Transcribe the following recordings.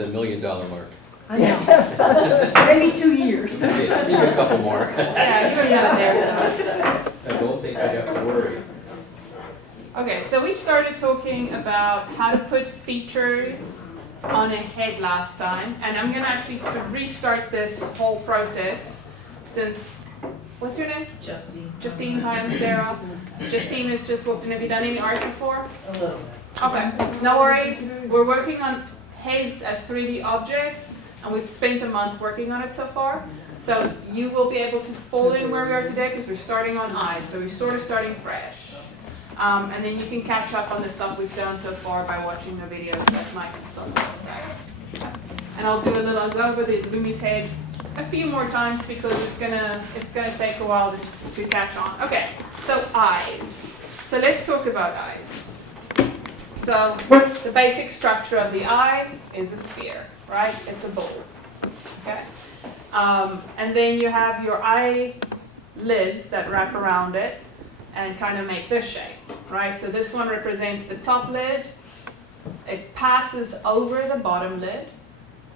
the $1 million mark. I know. Maybe 2 years. Maybe a couple more. Yeah, you're not there, so. I don't think I'd have to worry. Okay, so we started talking about how to put features on a head last time, and I'm gonna actually restart this whole process since, what's your name? Justine. Justine, hi, I'm Sarah. Justine is just, have you done any art before? A little. Okay, no worries. We're working on heads as 3D objects, and we've spent a month working on it so far. So you will be able to fall in where we are today because we're starting on eyes, so we're sort of starting fresh. And then you can catch up on the stuff we've done so far by watching the videos that Mike puts on the website. And I'll go over the Lumi's head a few more times because it's gonna take a while to catch on. Okay, so eyes. So let's talk about eyes. So the basic structure of the eye is a sphere, right? It's a bowl. Okay. And then you have your eye lids that wrap around it and kind of make this shape, right? So this one represents the top lid. It passes over the bottom lid,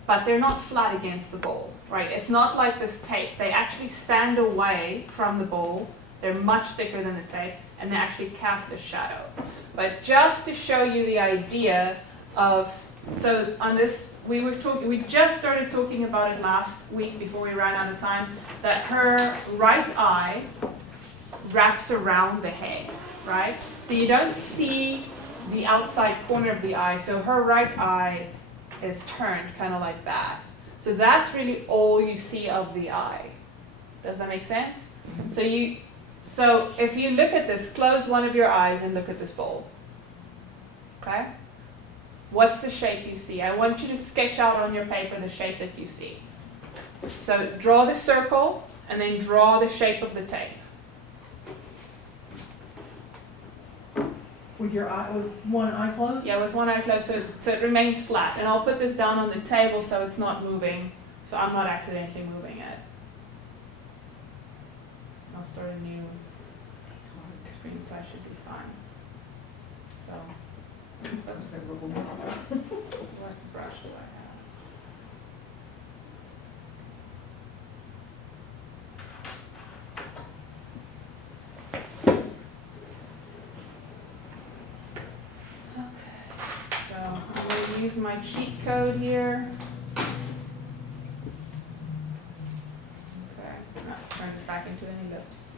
but they're not flat against the bowl, right? It's not like this tape. They actually stand away from the bowl. They're much thicker than the tape, and they actually cast a shadow. But just to show you the idea of, so on this, we just started talking about it last week before we ran out of time, that her right eye wraps around the head, right? So you don't see the outside corner of the eye, so her right eye is turned kind of like that. So that's really all you see of the eye. Does that make sense? So if you look at this, close one of your eyes and look at this bowl. Okay? What's the shape you see? I want you to sketch out on your paper the shape that you see. So draw the circle and then draw the shape of the tape. With one eye closed? Yeah, with one eye closed so it remains flat. And I'll put this down on the table so it's not moving, so I'm not accidentally moving it. I'll start a new screen so I should be fine. So, what brush do I have? So I'm going to use my cheat code here. Okay, not turn it back into an ellipse.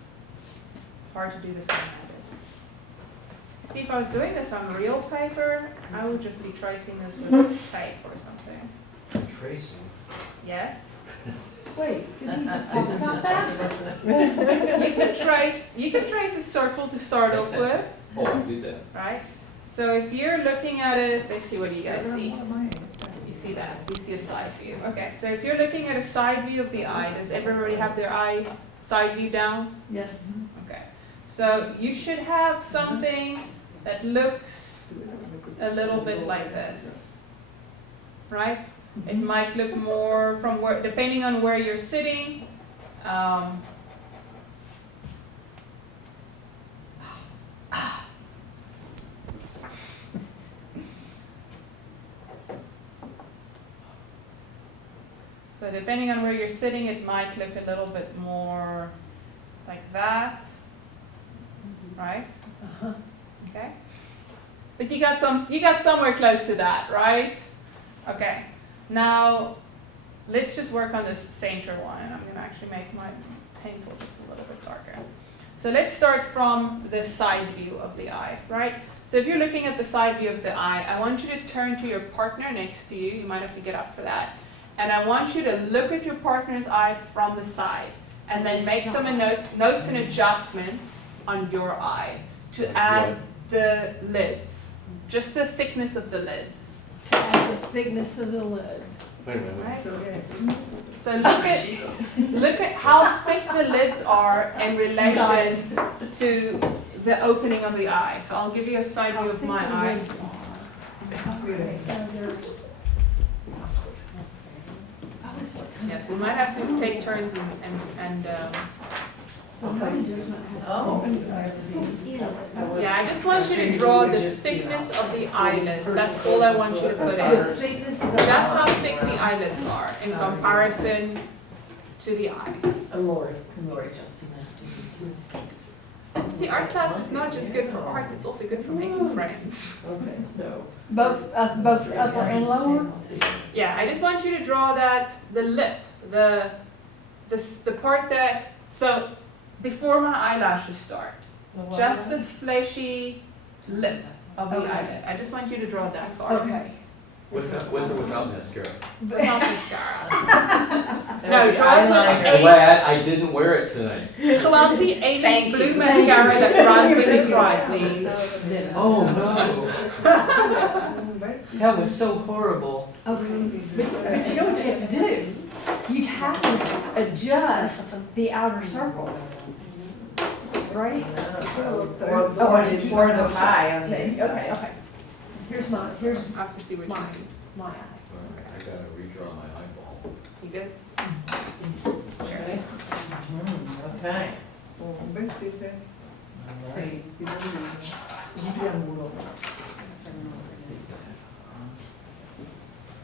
It's hard to do this one-handed. See, if I was doing this on real paper, I would just be tracing this with tape or something. Tracing. Yes? Wait, did we just talk about that? You can trace a circle to start off with, Oh, I did that. right? So if you're looking at it, let's see, what do you guys see? You see that? You see a side view. Okay, so if you're looking at a side view of the eye, does everybody have their eye side view down? Yes. Okay. So you should have something that looks a little bit like this, right? It might look more from where, depending on where you're sitting. So depending on where you're sitting, it might look a little bit more like that, right? Uh-huh. Okay. But you got somewhere close to that, right? Okay. Now, let's just work on this center one, and I'm going to actually make my pencil just a little bit darker. So let's start from the side view of the eye, right? So if you're looking at the side view of the eye, I want you to turn to your partner next to you. You might have to get up for that. And I want you to look at your partner's eye from the side, and then make some notes and adjustments on your eye to add the lids, just the thickness of the lids. To add the thickness of the lids. Wait a minute. Right? So look at how thick the lids are in relation to the opening of the eye. So I'll give you a side view of my eye. Okay, so there's. Yes, we might have to take turns and Somebody does not have. yeah, I just want you to draw the thickness of the eyelids. That's all I want you to put The in. thickness of the Just how thick the eyelids are in comparison to the eye. Lori just See, art class is not just good for art, it's also good for making friends. Okay, so. Both upper and lower? Yeah, I just want you to draw that, the lip, the part that, so before my eyelashes start, just the fleshy lip of the Okay. eyelid. I just want you to draw that part. Okay. With or without mascara? Without mascara. No, No, draw eyeliner. the Glad I didn't wear it tonight. clumpy 80s blue mascara that runs with the dry, please. Oh, no. That was so horrible. Okay. But you know what you have to do? You have to adjust the outer circle. Right? Or is it more the eye on the Okay, inside? okay. Here's I have to see what you Mine. mean. my eye. Alright, I gotta redraw my eyeball. You good? Okay.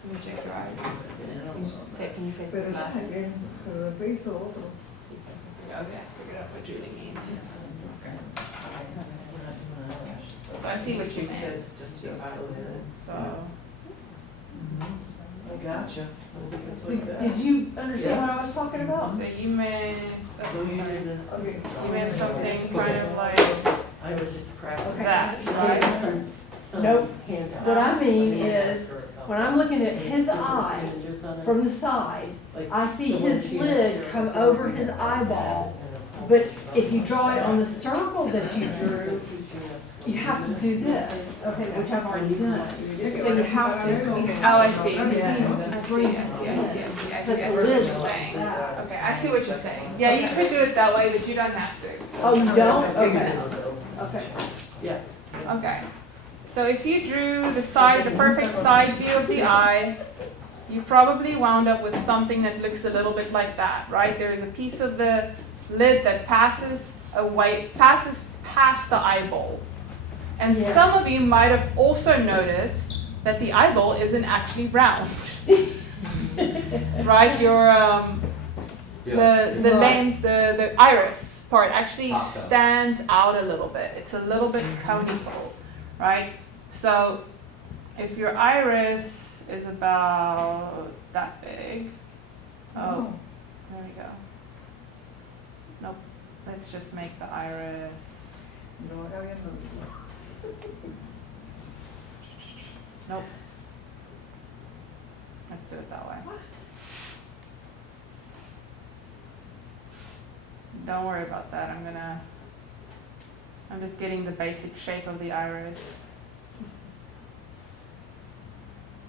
Can you check your eyes? Can you take the glasses? Okay, figured out what Julie means. I see what you meant. So, I gotcha. Did you understand what I was talking about? so you meant, So you sorry, did this. you meant something kind of like I was just practicing. that, right? Nope. What I mean is, when I'm looking at his eye from the side, I see his lid come over his eyeball. But if you draw it on the circle that you drew, you have to do this, okay, which I've already done. So you have to. Oh, I see. Yeah. I see, I see, I see, I see what you're saying. Okay, I see what you're saying. Yeah, you could do it that way, but you don't have to. Oh, you don't? Okay. Okay. Okay. So if you drew the perfect side view of the eye, you probably wound up with something that looks a little bit like that, right? There is a piece of the lid that passes past the eyeball. And Yes. some of you might have also noticed that the eyeball isn't actually round. Right? Your the Right. lens, the iris part actually Pops out. stands out a little bit. It's a little bit conical, right? So if your iris is about that big, oh, there we go. Nope. Let's just make the iris. Nope. Let's do it that way. Don't worry about that. I'm just getting the basic shape of the iris.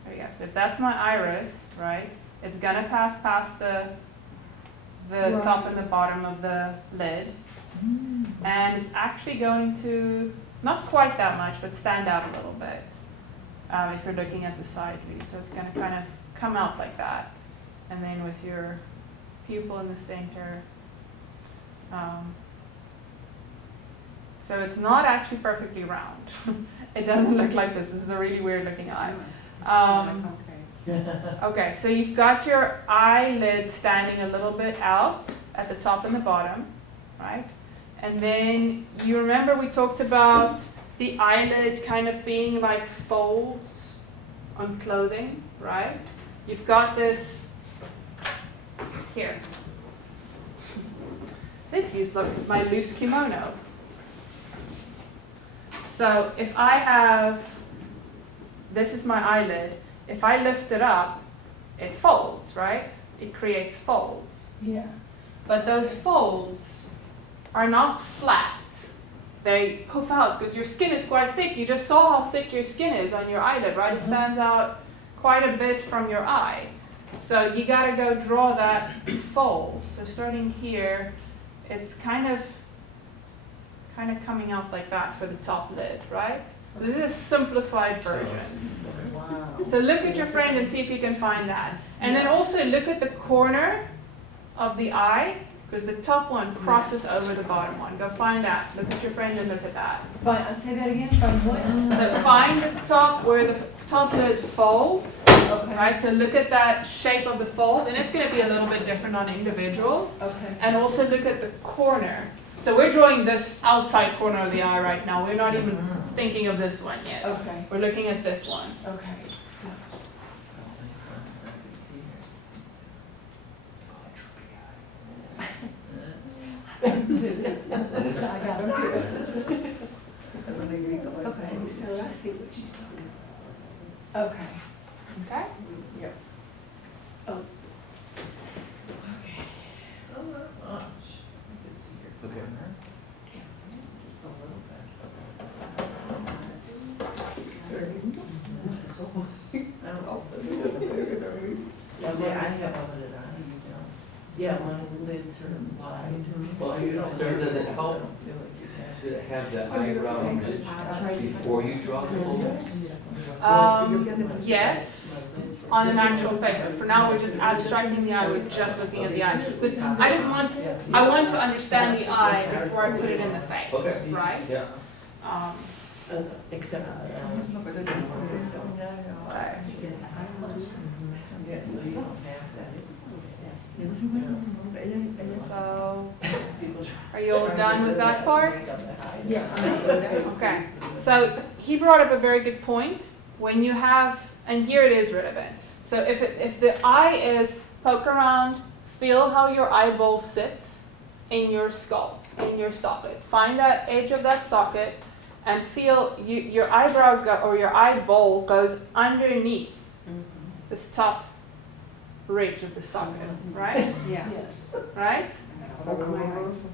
There you go. So if that's my iris, right, it's gonna pass past the Right. top and the bottom of the lid. And it's actually going to, not quite that much, but stand out a little bit if you're looking at the side view. So it's going to kind of come out like that. And then with your pupil in the center. So it's not actually perfectly round. It doesn't look like this. This is a really weird looking eye. Okay, so you've got your eyelid standing a little bit out at the top and the bottom, right? And then you remember we talked about the eyelid kind of being like folds on clothing, right? You've got this here. Let's use my loose kimono. So if I have, this is my eyelid, if I lift it up, it folds, right? It creates folds. Yeah. But those folds are not flat. They puff out because your skin is quite thick. You just saw how thick your skin is on your eyelid, right? It stands out quite a bit from your eye. So you gotta go draw that fold. So starting here, it's kind of coming out like that for the top lid, right? This is a simplified version. Wow. So look at your friend and see if you can find that. And then also look at the corner of the eye, because the top one crosses over the bottom one. Go find that. Look at your friend and look at that. Say that again, find what? So find the top where the top lid folds, Okay. right? So look at that shape of the fold, and it's going to be a little bit different on individuals. Okay. And also look at the corner. So we're drawing this outside corner of the eye right now. We're not even thinking of this one yet. Okay, We're looking at this one. okay. So, I got him too. Okay, so I see what she's talking about. Okay. Okay? Okay. See, I have, yeah, my lids are wide. Well, sir, does it help to have the eyebrow ridge before you draw the fold? Yes, on an actual face, but for now we're just abstracting the eye, we're just looking at the eye. Because I want to understand the eye before I put it in the face, Okay. right? Yeah. Except. Yeah, so you don't have that. So, are you all done with that part? Yes. Okay, so he brought up a very good point. When you have, and here it is relevant. So if the eye is, poke around, feel how your eyeball sits in your skull, in your socket. Find that edge of that socket and feel your eyebrow or your eyeball goes underneath this top ridge of the socket, right? Yeah. Yes. Right?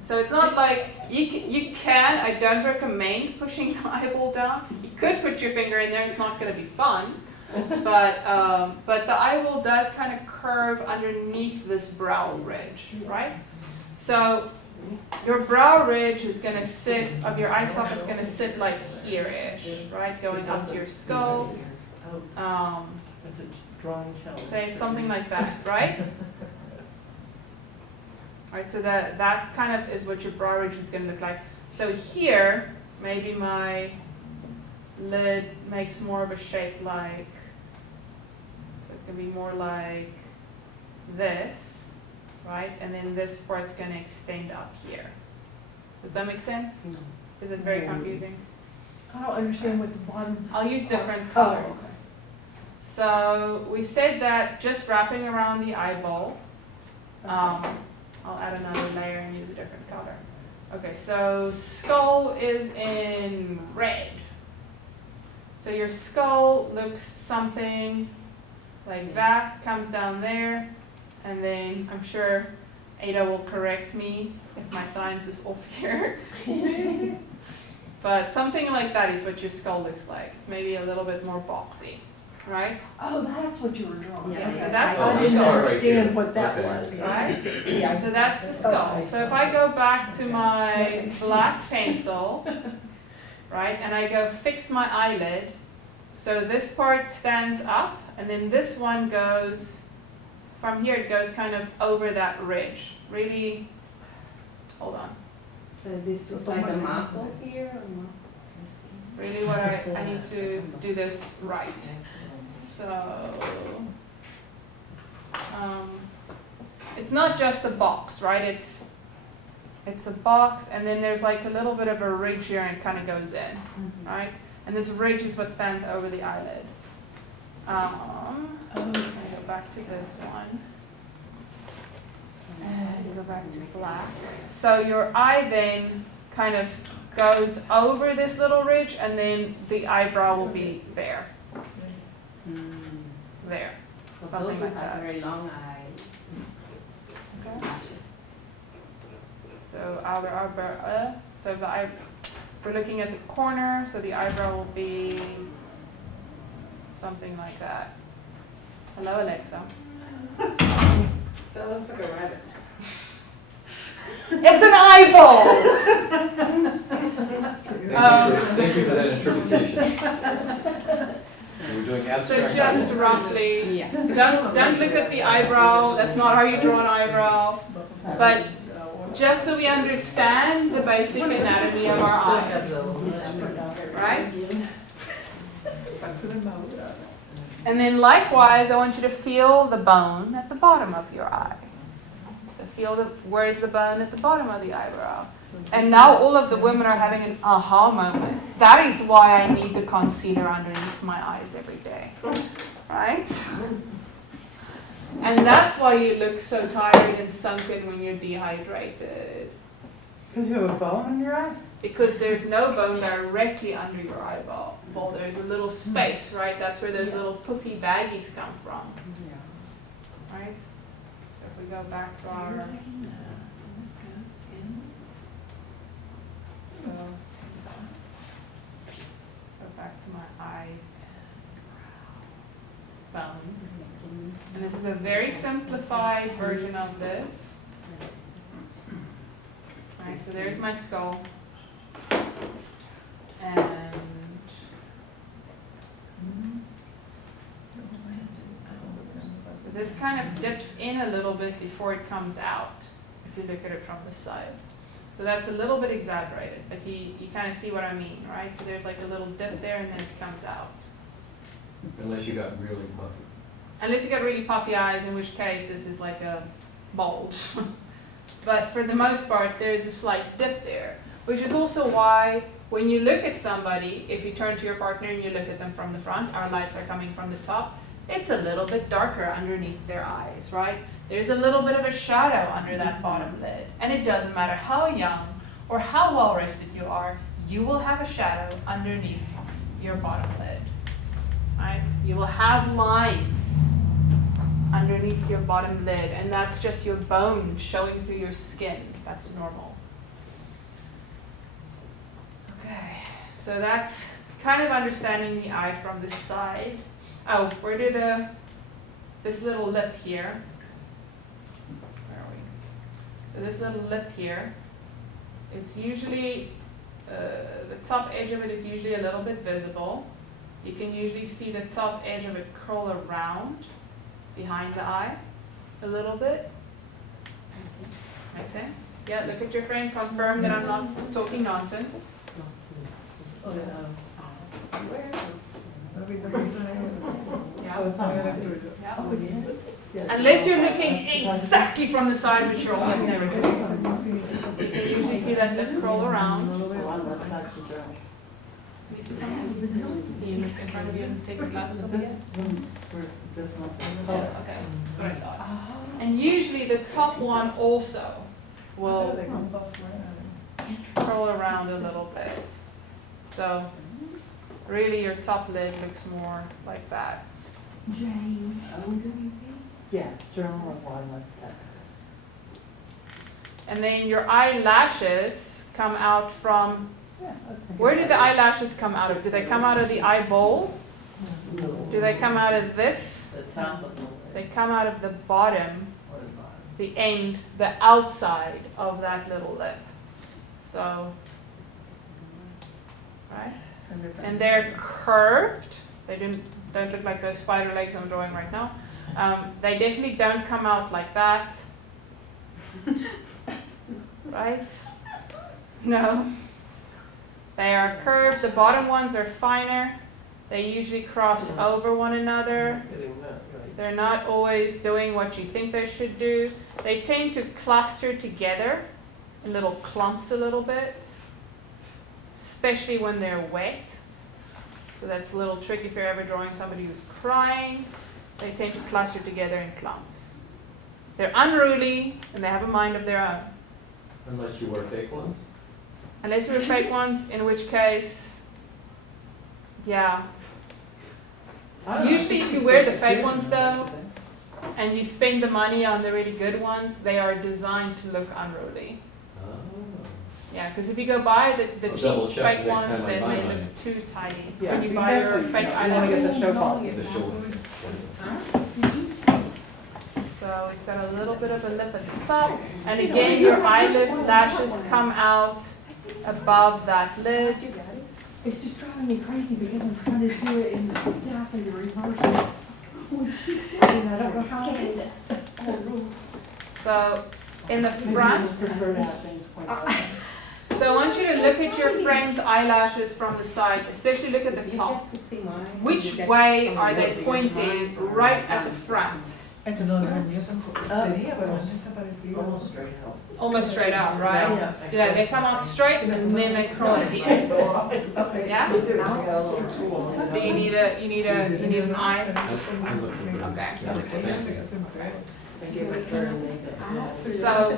So it's not like you can. I don't recommend pushing the eyeball down. You could put your finger in there. It's not going to be fun, but the eyeball does kind of curve underneath this brow ridge, right? So your brow ridge is going to sit of your eye socket's going to sit like here-ish, right, going up to your skull. That's a drawing challenge. Say something like that, right? Right, so that kind of is what your brow ridge is going to look like. So here, maybe my lid makes more of a shape like, so it's going to be more like this, right? And then this part's going to extend up here. Does that make sense? Is it very confusing? I don't understand what the bottom. I'll use different Oh, colors. okay. So we said that just wrapping around the eyeball, I'll add another layer and use a different color. Okay, so skull is in red. So your skull looks something like that, comes down there, and then I'm sure Ada will correct me if my science is off here. But something like that is what your skull looks like. It's maybe a little bit more boxy, right? Oh, that's what you were drawing. Yeah, so Okay. that's Oh, I the didn't skull right understand here. what that Okay. was. Right? So that's the skull. So if I go back to my black pencil, right, and I go fix my eyelid, so this part stands up, and then this one goes, from here it goes kind of over that ridge. Really, hold on. So this is like a muscle here? Really what I need to do this right. So, it's not just a box, right? It's a box, and then there's like a little bit of a ridge here, and it kind of goes in, right? And this ridge is what stands over the eyelid. I go back to this one. And go back to black. So your eye then kind of goes over this little ridge, and then the eyebrow will be there. There. Something Those who like has that. very long eye. Okay. lashes. So outer eyebrow. So the eye. We're looking at the corner, so the eyebrow will be something like that. Hello, Alexa. That looks like a rabbit. It's an eyeball. Thank you for that interpretation. So we're doing So abstract. just eyeballs. roughly. Yeah. Don't look at the eyebrow. That's not how you draw an eyebrow. But just so we understand the basic anatomy of our eye, right? And then likewise, I want you to feel the bone at the bottom of your eye. So feel where is the bone at the bottom of the eyebrow? And now all of the women are having an aha moment. That is why I need the concealer underneath my eyes every day, right? And that's why you look so tired and sunken when you're dehydrated. Because you have a bone in your eye? Because there's no bone directly under your eyeball. Well, there's a little space, right? That's where those little puffy baggies come from, right? So if we go back to our... So, go back to my eye bone. And this is a very simplified version of this. Right, so there's my skull. And so this kind of dips in a little bit before it comes out, if you look at it from the side. So that's a little bit exaggerated, like you kind of see what I mean, right? So there's like a little dip there and then it comes out. Unless you got really puffy. Unless you got really puffy eyes, in which case this is like a bulge. But for the most part, there is a slight dip there, which is also why when you look at somebody, if you turn to your partner and you look at them from the front, our lights are coming from the top, it's a little bit darker underneath their eyes, right? There's a little bit of a shadow under that bottom lid. And it doesn't matter how young or how well rested you are, you will have a shadow underneath your bottom lid, right? You will have lines underneath your bottom lid, and that's just your bone showing through your skin. That's normal. Okay, so that's kind of understanding the eye from this side. Oh, where do this little lip here, where are we? So this little lip here, it's usually, the top edge of it is usually a little bit visible. You can usually see the top edge of it curl around behind the eye a little bit. Make sense? Yeah, look at your friend, confirm that I'm not talking nonsense. Unless you're looking exactly from the side, which you're almost never doing. You can usually see that lip curl around. You see something? You look in front of you and take your glasses off again? Oh, okay, that's what I thought. And usually the top one also will curl around a little bit. So really your top lid looks more like that. Jane. Yeah, journal of one like that. And then your eyelashes come out from, where do the eyelashes come out of? Do they come out of the eyeball? Do they come out of this? The top of the lid. They come out of the bottom, Or the bottom. the end, the outside of that little lip. So, right? And they're curved. They don't look like the spider legs I'm drawing right now. They definitely don't come out like that. Right? No. They are curved. The bottom ones are finer. They usually cross over one another. They're not always doing what you think they should do. They tend to cluster together in little clumps a little bit, especially when they're wet. So that's a little trick if you're ever drawing somebody who's crying. They tend to cluster together in clumps. They're unruly and they have a mind of their own. Unless you wear fake ones? Unless you wear fake ones, in which case, yeah. Usually if you wear the fake ones though, and you spend the money on the really good ones, they are designed to look unruly. Oh. Yeah, because if you go buy the I'll double cheap check fake next ones, time I then buy they mine. look too tidy. Yeah, When you be buy your careful, fake you don't wanna get the show quality. The short. So we've got a little bit of a lip at the top, and again your eyelid lashes come out above that lid. It's just driving me crazy because I'm trying to do it in exactly the reverse. What she's doing, I don't know how it is. So in the front. Prefer to have things pointed out. So I want you to look at your friend's eyelashes from the side, especially look at the top. Which way are they pointing right at the front? Almost straight out. Almost straight out, right? Yeah. Yeah, they come out straight and then they curl at the end. Yeah? Do you need an eye? Okay. So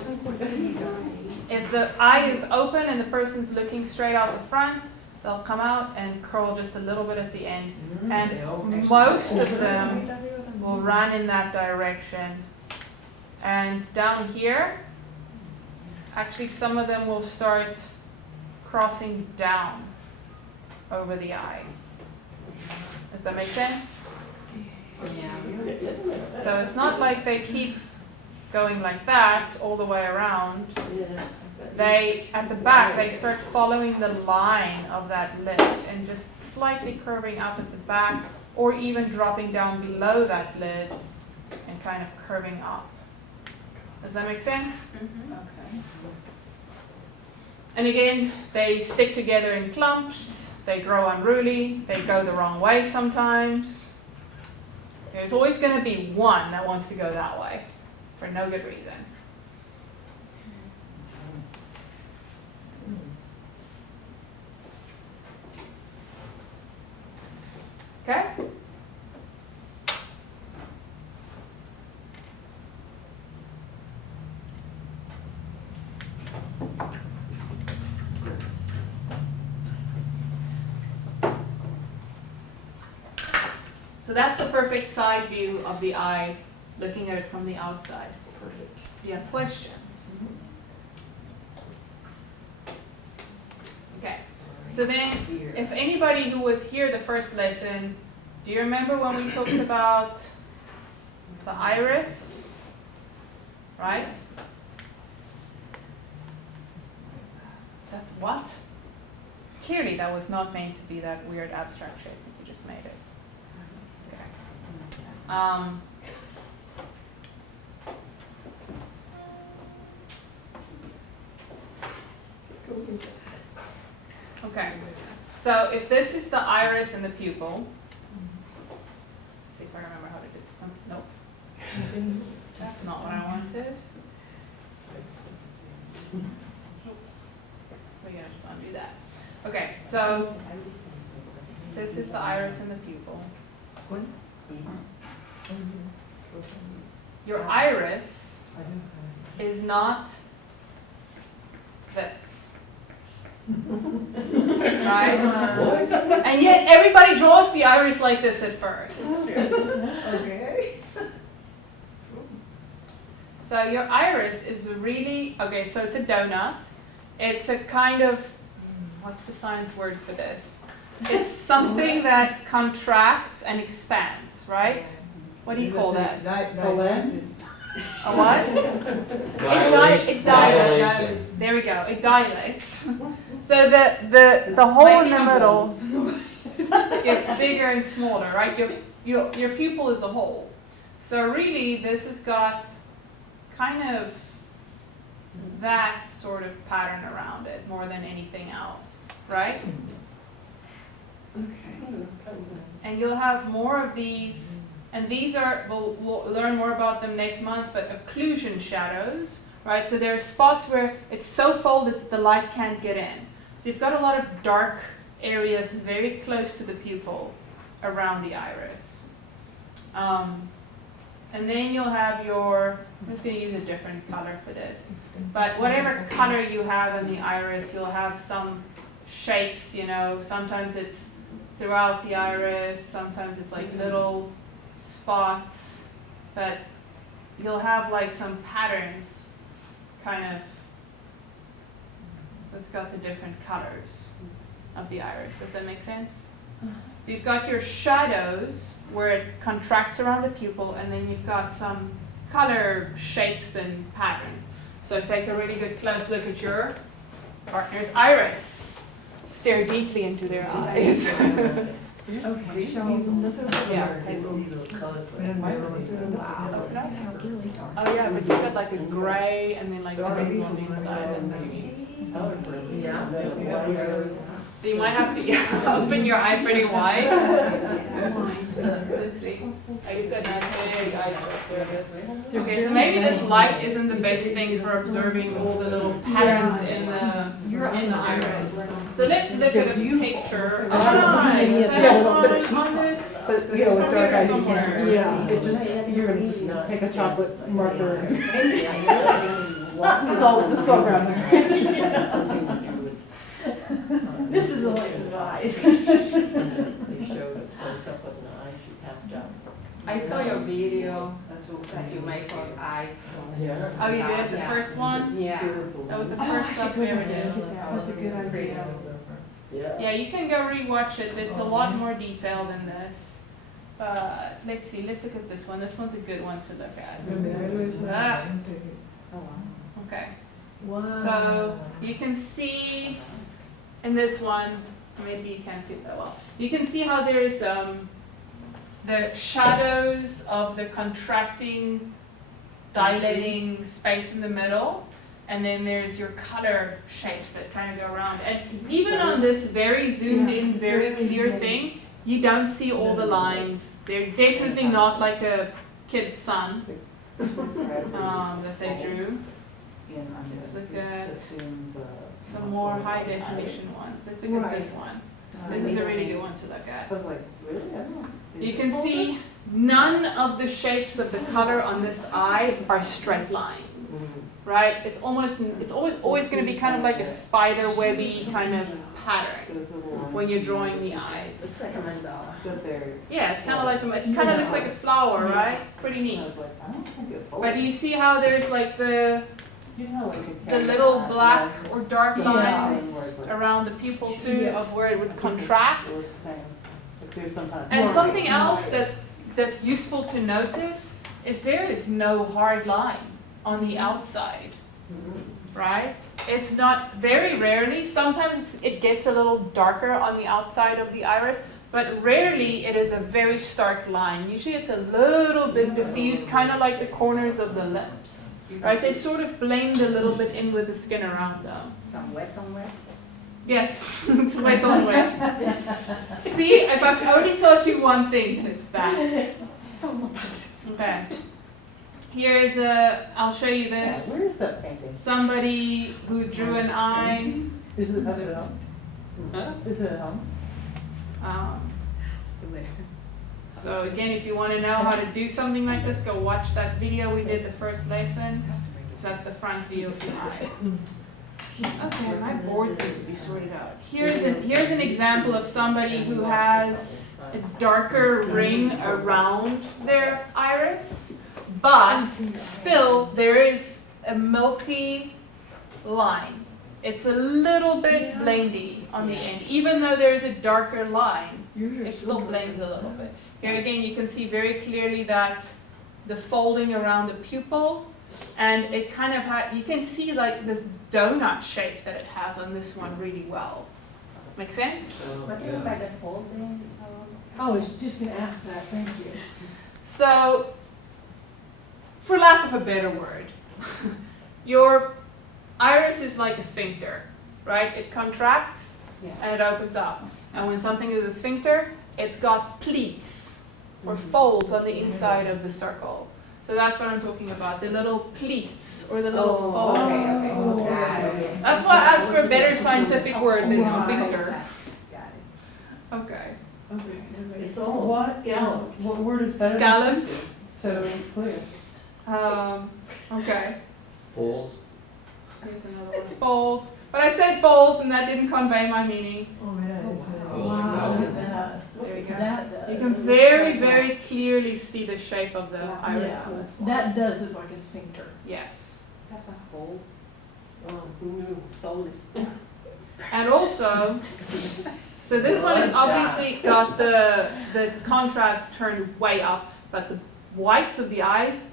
if the eye is open and the person's looking straight out the front, they'll come out and curl just a little bit at the end. And most of them will run in that direction. And down here, actually some of them will start crossing down over the eye. Does that make sense? So it's not like they keep going like that all the way around. They, at the back, they start following the line of that lip and just slightly curving up at the back, or even dropping down below that lid and kind of curving up. Does that make sense? Okay. And again, they stick together in clumps, they grow unruly, they go the wrong way sometimes. There's always going to be one that wants to go that way for no good reason. Okay? So that's the perfect side view of the eye, looking at it from the outside. Perfect. Do you have questions? Okay. So then, if anybody who was here the first lesson, do you remember when we talked about the iris? Right? That what? Clearly that was not meant to be that weird abstract shape that you just made it. Okay. Okay, so if this is the iris and the pupil, let's see if I remember how to do it. Nope. That's not what I wanted. We gotta just undo that. Okay, so this is the iris and the pupil. Your iris is not this. Right? And yet everybody draws the iris like this at first. Okay. So your iris is really, okay, so it's a donut. It's a kind of, what's the science word for this? It's something that contracts and expands, right? What do you call that? The lens? A what? It dilates. There we go. It dilates. So the hole in the middle gets bigger and smaller, right? Your pupil is a hole. So really, this has got kind of that sort of pattern around it more than anything else, right? Okay. And you'll have more of these, and these are, we'll learn more about them next month, but occlusion shadows, right? So there are spots where it's so folded that the light can't get in. So you've got a lot of dark areas very close to the pupil around the iris. And then you'll have your, I'm just going to use a different color for this, but whatever color you have in the iris, you'll have some shapes, you know, sometimes it's throughout the iris, sometimes it's like little spots, but you'll have like some patterns kind of that's got the different colors of the iris. Does that make sense? So you've got your shadows where it contracts around the pupil, and then you've got some color shapes and patterns. So take a really good close look at your partner's iris. Stare deeply into their eyes. Okay. Yeah. Wow. really dark. Oh yeah, but you got like a gray and then like the hazel on the inside. That's pretty neat. So you might have to open your eye pretty wide. Let's see. Oh, you've got nice big eyes there. Okay, so maybe this light isn't the best thing for observing all the little patterns in the iris. So let's look at a picture of eyes. Is that on this? But, you know, with dark eyes, you Somewhere. can't, yeah, it just, you're gonna just take a chocolate marker and. This is all around there. This is Alexa's eyes. They showed it close up with an eye, she passed out. I saw your video that you made for eyes. Yeah. Oh, you did? The Yeah. first one? Yeah. That was the Oh, first I class should we go ever back did. and look at that. That's a good idea. Yeah. Yeah, you can go rewatch it. It's a lot more detailed than this. But let's see, let's look at this one. This one's a good one to look at. Ah, okay. So you can see in this one, maybe you can't see it that well. You can see how there is the shadows of the contracting, dilating space in the middle. And then there's your color shapes that kind of go around. And even on this very zoomed in, very clear thing, you don't see all the lines. They're definitely not like a kid's sun that they drew. Let's look at some more high definition ones. Let's look at this one. This is a really good one to look at. I was like, really? I don't know. You can see none of the shapes of the color on this eye are straight lines. Right? It's always going to be kind of like a spider webby kind of pattern when you're drawing the eyes. It's like a mandala. Yeah, it's kind of like it kind of looks like a flower, right? It's pretty neat. I was like, I don't think it. But do you see how there's like the little black or dark lines around the pupil too, of where it would contract? And something else that's useful to notice is there is no hard line on the outside, right? It's not, very rarely, sometimes it gets a little darker on the outside of the iris, but rarely it is a very stark line. Usually it's a little bit diffuse, kind of like the corners of the lips, right? They sort of blend a little bit in with the skin around them. Some wet on wet. Yes, it's wet on wet. See, if I've only taught you one thing, it's that. Okay. Here's I'll show you this. Where is that painting? Somebody who drew an eye. Is it at home? Huh? Is it at home? So again, if you want to know how to do something like this, go watch that video we did the first lesson. So that's the front view of the eye. Okay, my boards need to be sorted out. Here's an example of somebody who has a darker ring around their iris, but still there is a milky line. It's a little bit blendy on the end. Even though there is a darker line, it still blends a little bit. Here again, you can see very clearly that the folding around the pupil, and it kind of you can see like this donut shape that it has on this one really well. Make sense? What do you mean by the folding? I was just gonna ask that, thank you. So, for lack of a better word, your iris is like a sphincter, right? It contracts and it opens up. And when something is a sphincter, it's got pleats or folds on the inside of the circle. So that's what I'm talking about, the little pleats or the little folds. Okay. That's why I asked for a better scientific word than sphincter. Okay. It's all what? Yeah. What word is better? Scalloped. So clear. Okay. Folds. Here's another one. Folds. But I said folds and that didn't convey my meaning. Wow, Wow. look at that. There you go. That does. You can very, very clearly see the shape of the iris on this one. That does look like a sphincter. Yes. That's a whole Who knew? soulless. And also, so this one has obviously got the contrast turned way up, but the whites of the eyes,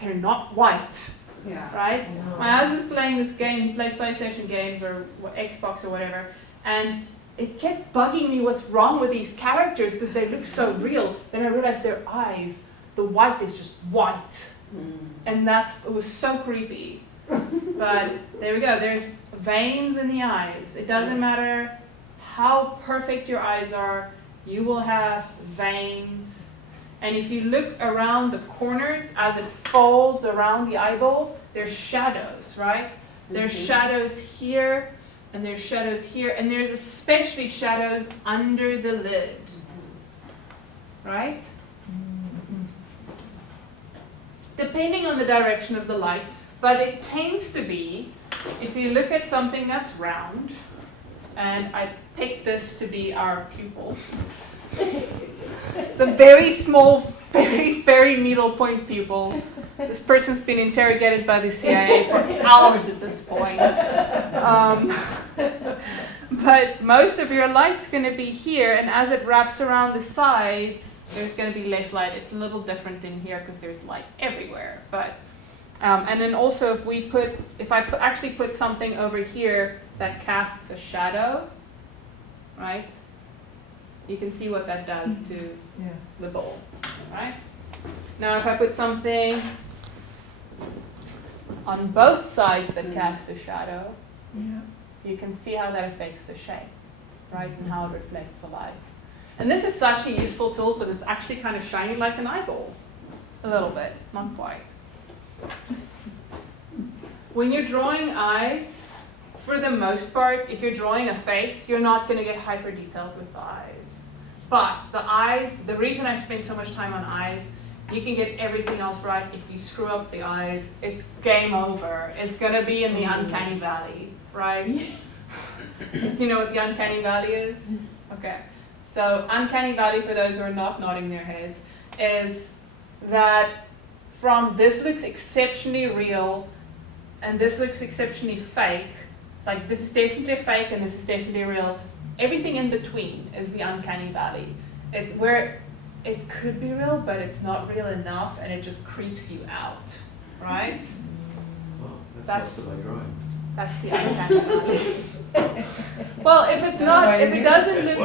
they're not white, Yeah. right? My husband's playing this game, he plays PlayStation games or Xbox or whatever, and it kept bugging me what's wrong with these characters because they look so real. Then I realized their eyes, the white is just white. And it was so creepy. But there we go, there's veins in the eyes. It doesn't matter how perfect your eyes are, you will have veins. And if you look around the corners as it folds around the eyeball, there's shadows, right? There's shadows here, and there's shadows here, and there's especially shadows under the lid, right? Depending on the direction of the light, but it tends to be, if you look at something that's round, and I picked this to be our pupil. It's a very small, very, very needlepoint pupil. This person's been interrogated by the CIA for hours at this point. But most of your light's going to be here, and as it wraps around the sides, there's going to be less light. It's a little different in here because there's light everywhere. But and then also if I actually put something over here that casts a shadow, right? You can see what that does to the bowl, right? Now if I put something on both sides that casts a shadow, you can see how that affects the shape, right? And how it reflects the light. And this is such a useful tool because it's actually kind of shiny like an eyeball. A little bit, not quite. When you're drawing eyes, for the most part, if you're drawing a face, you're not going to get hyper detailed with the eyes. But the eyes, the reason I spend so much time on eyes, you can get everything else right. If you screw up the eyes, it's game over. It's going to be in the uncanny valley, right? Do you know what the uncanny valley is? Okay. So uncanny valley, for those who are not nodding their heads, is that from this looks exceptionally real and this looks exceptionally fake. It's like this is definitely a fake and this is definitely real. Everything in between is the uncanny valley. It's where it could be real, but it's not real enough and it just creeps you out, right? Well, that's most of my drawings. That's the uncanny valley. Well, if it's not, if it doesn't look,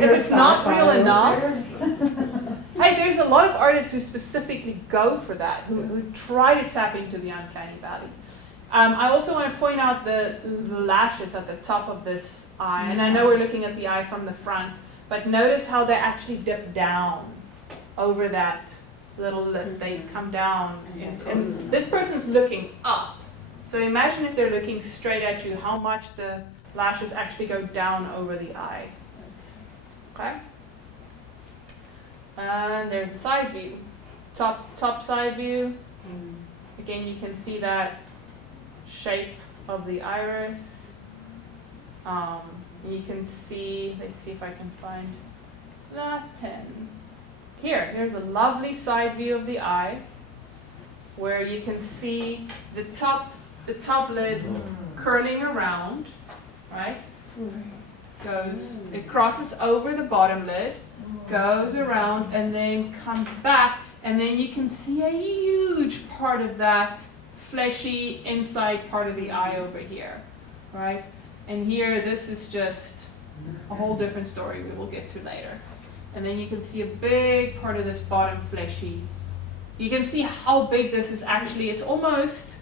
if it's not real enough, hey, there's a lot of artists who specifically go for that, who try to tap into the uncanny valley. I also want to point out the lashes at the top of this eye, and I know we're looking at the eye from the front, but notice how they actually dip down over that little lip. They come down, and this person's looking up. So imagine if they're looking straight at you, how much the lashes actually go down over the eye. Okay? And there's a side view. Top side view. Again, you can see that shape of the iris. You can see, let's see if I can find that pen. Here, there's a lovely side view of the eye where you can see the top lid curling around, right? It crosses over the bottom lid, goes around, and then comes back, and then you can see a huge part of that fleshy inside part of the eye over here, right? And here, this is just a whole different story we will get to later. And then you can see a big part of this bottom fleshy. You can see how big this is actually. It's almost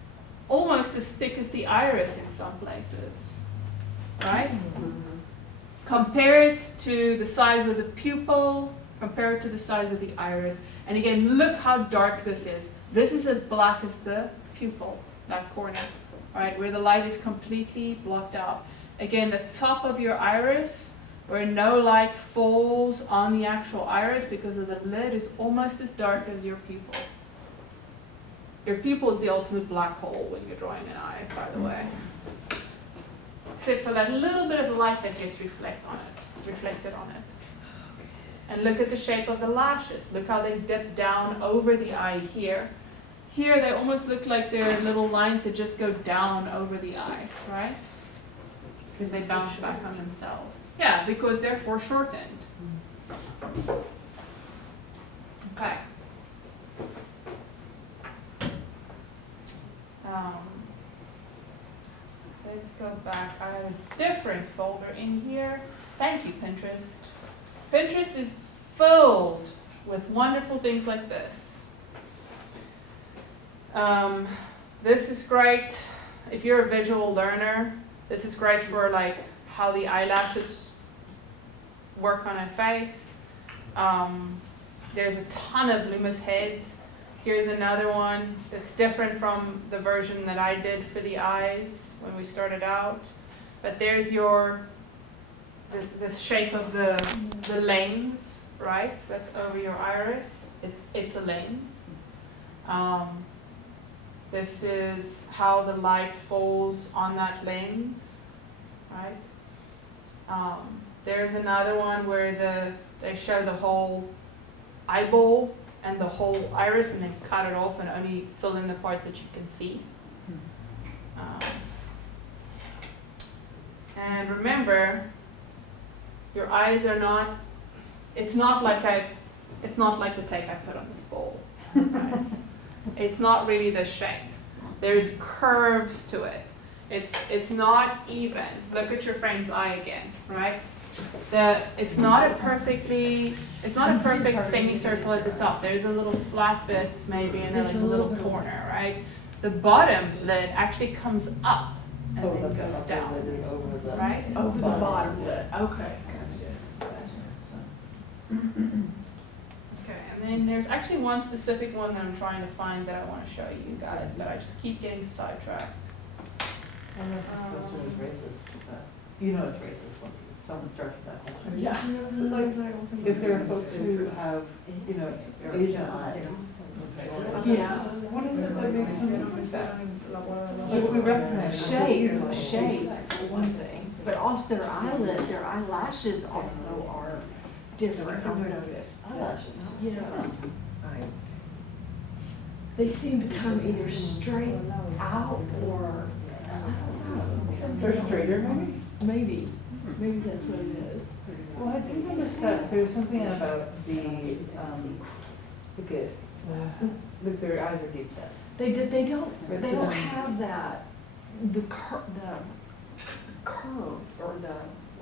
as thick as the iris in some places, right? Compare it to the size of the pupil, compare it to the size of the iris, and again, look how dark this is. This is as black as the pupil, that corner, right, where the light is completely blocked out. Again, the top of your iris, where no light falls on the actual iris because of the lid, is almost as dark as your pupil. Your pupil is the ultimate black hole when you're drawing an eye, by the way. Except for that little bit of light that gets reflected on it. And look at the shape of the lashes. Look how they dip down over the eye here. Here they almost look like they're little lines that just go down over the eye, right? Because they bounce back on themselves. Yeah, because they're foreshortened. Okay. Let's go back. I have a different folder in here. Thank you, Pinterest. Pinterest is filled with wonderful things like this. This is great if you're a visual learner. This is great for like how the eyelashes work on a face. There's a ton of Loomis heads. Here's another one that's different from the version that I did for the eyes when we started out. But there's the shape of the lens, right? So that's over your iris. It's a lens. This is how the light falls on that lens, right? There's another one where they show the whole eyeball and the whole iris, and then cut it off and only fill in the parts that you can see. And remember, your eyes are not. It's not like the tape I put on this bowl. Right? It's not really the shape. There's curves to it. It's not even. Look at your friend's eye again, right? It's not a perfect semicircle at the top. There's a little flat bit maybe and then like a little corner, right? The bottom lid actually comes up and then goes down, right? Over the bottom lid, okay. Okay, and then there's actually one specific one that I'm trying to find that I want to show you guys, but I just keep getting sidetracked. I don't know if it's supposed to be racist, but you know it's racist once someone starts with that question. Yeah. Like, if there are folks who have, Asian eyes. Yeah. What is it that makes them look like that? Like, we recognize. Shape, for one thing, but also their eyelashes also are different, I've noticed. Eyelashes. Yeah. They seem to come either straight out or, They're straighter, maybe? Maybe that's what it is. Well, I think noticed that there was something about look, their eyes are deep set. They don't have that, the curve, or I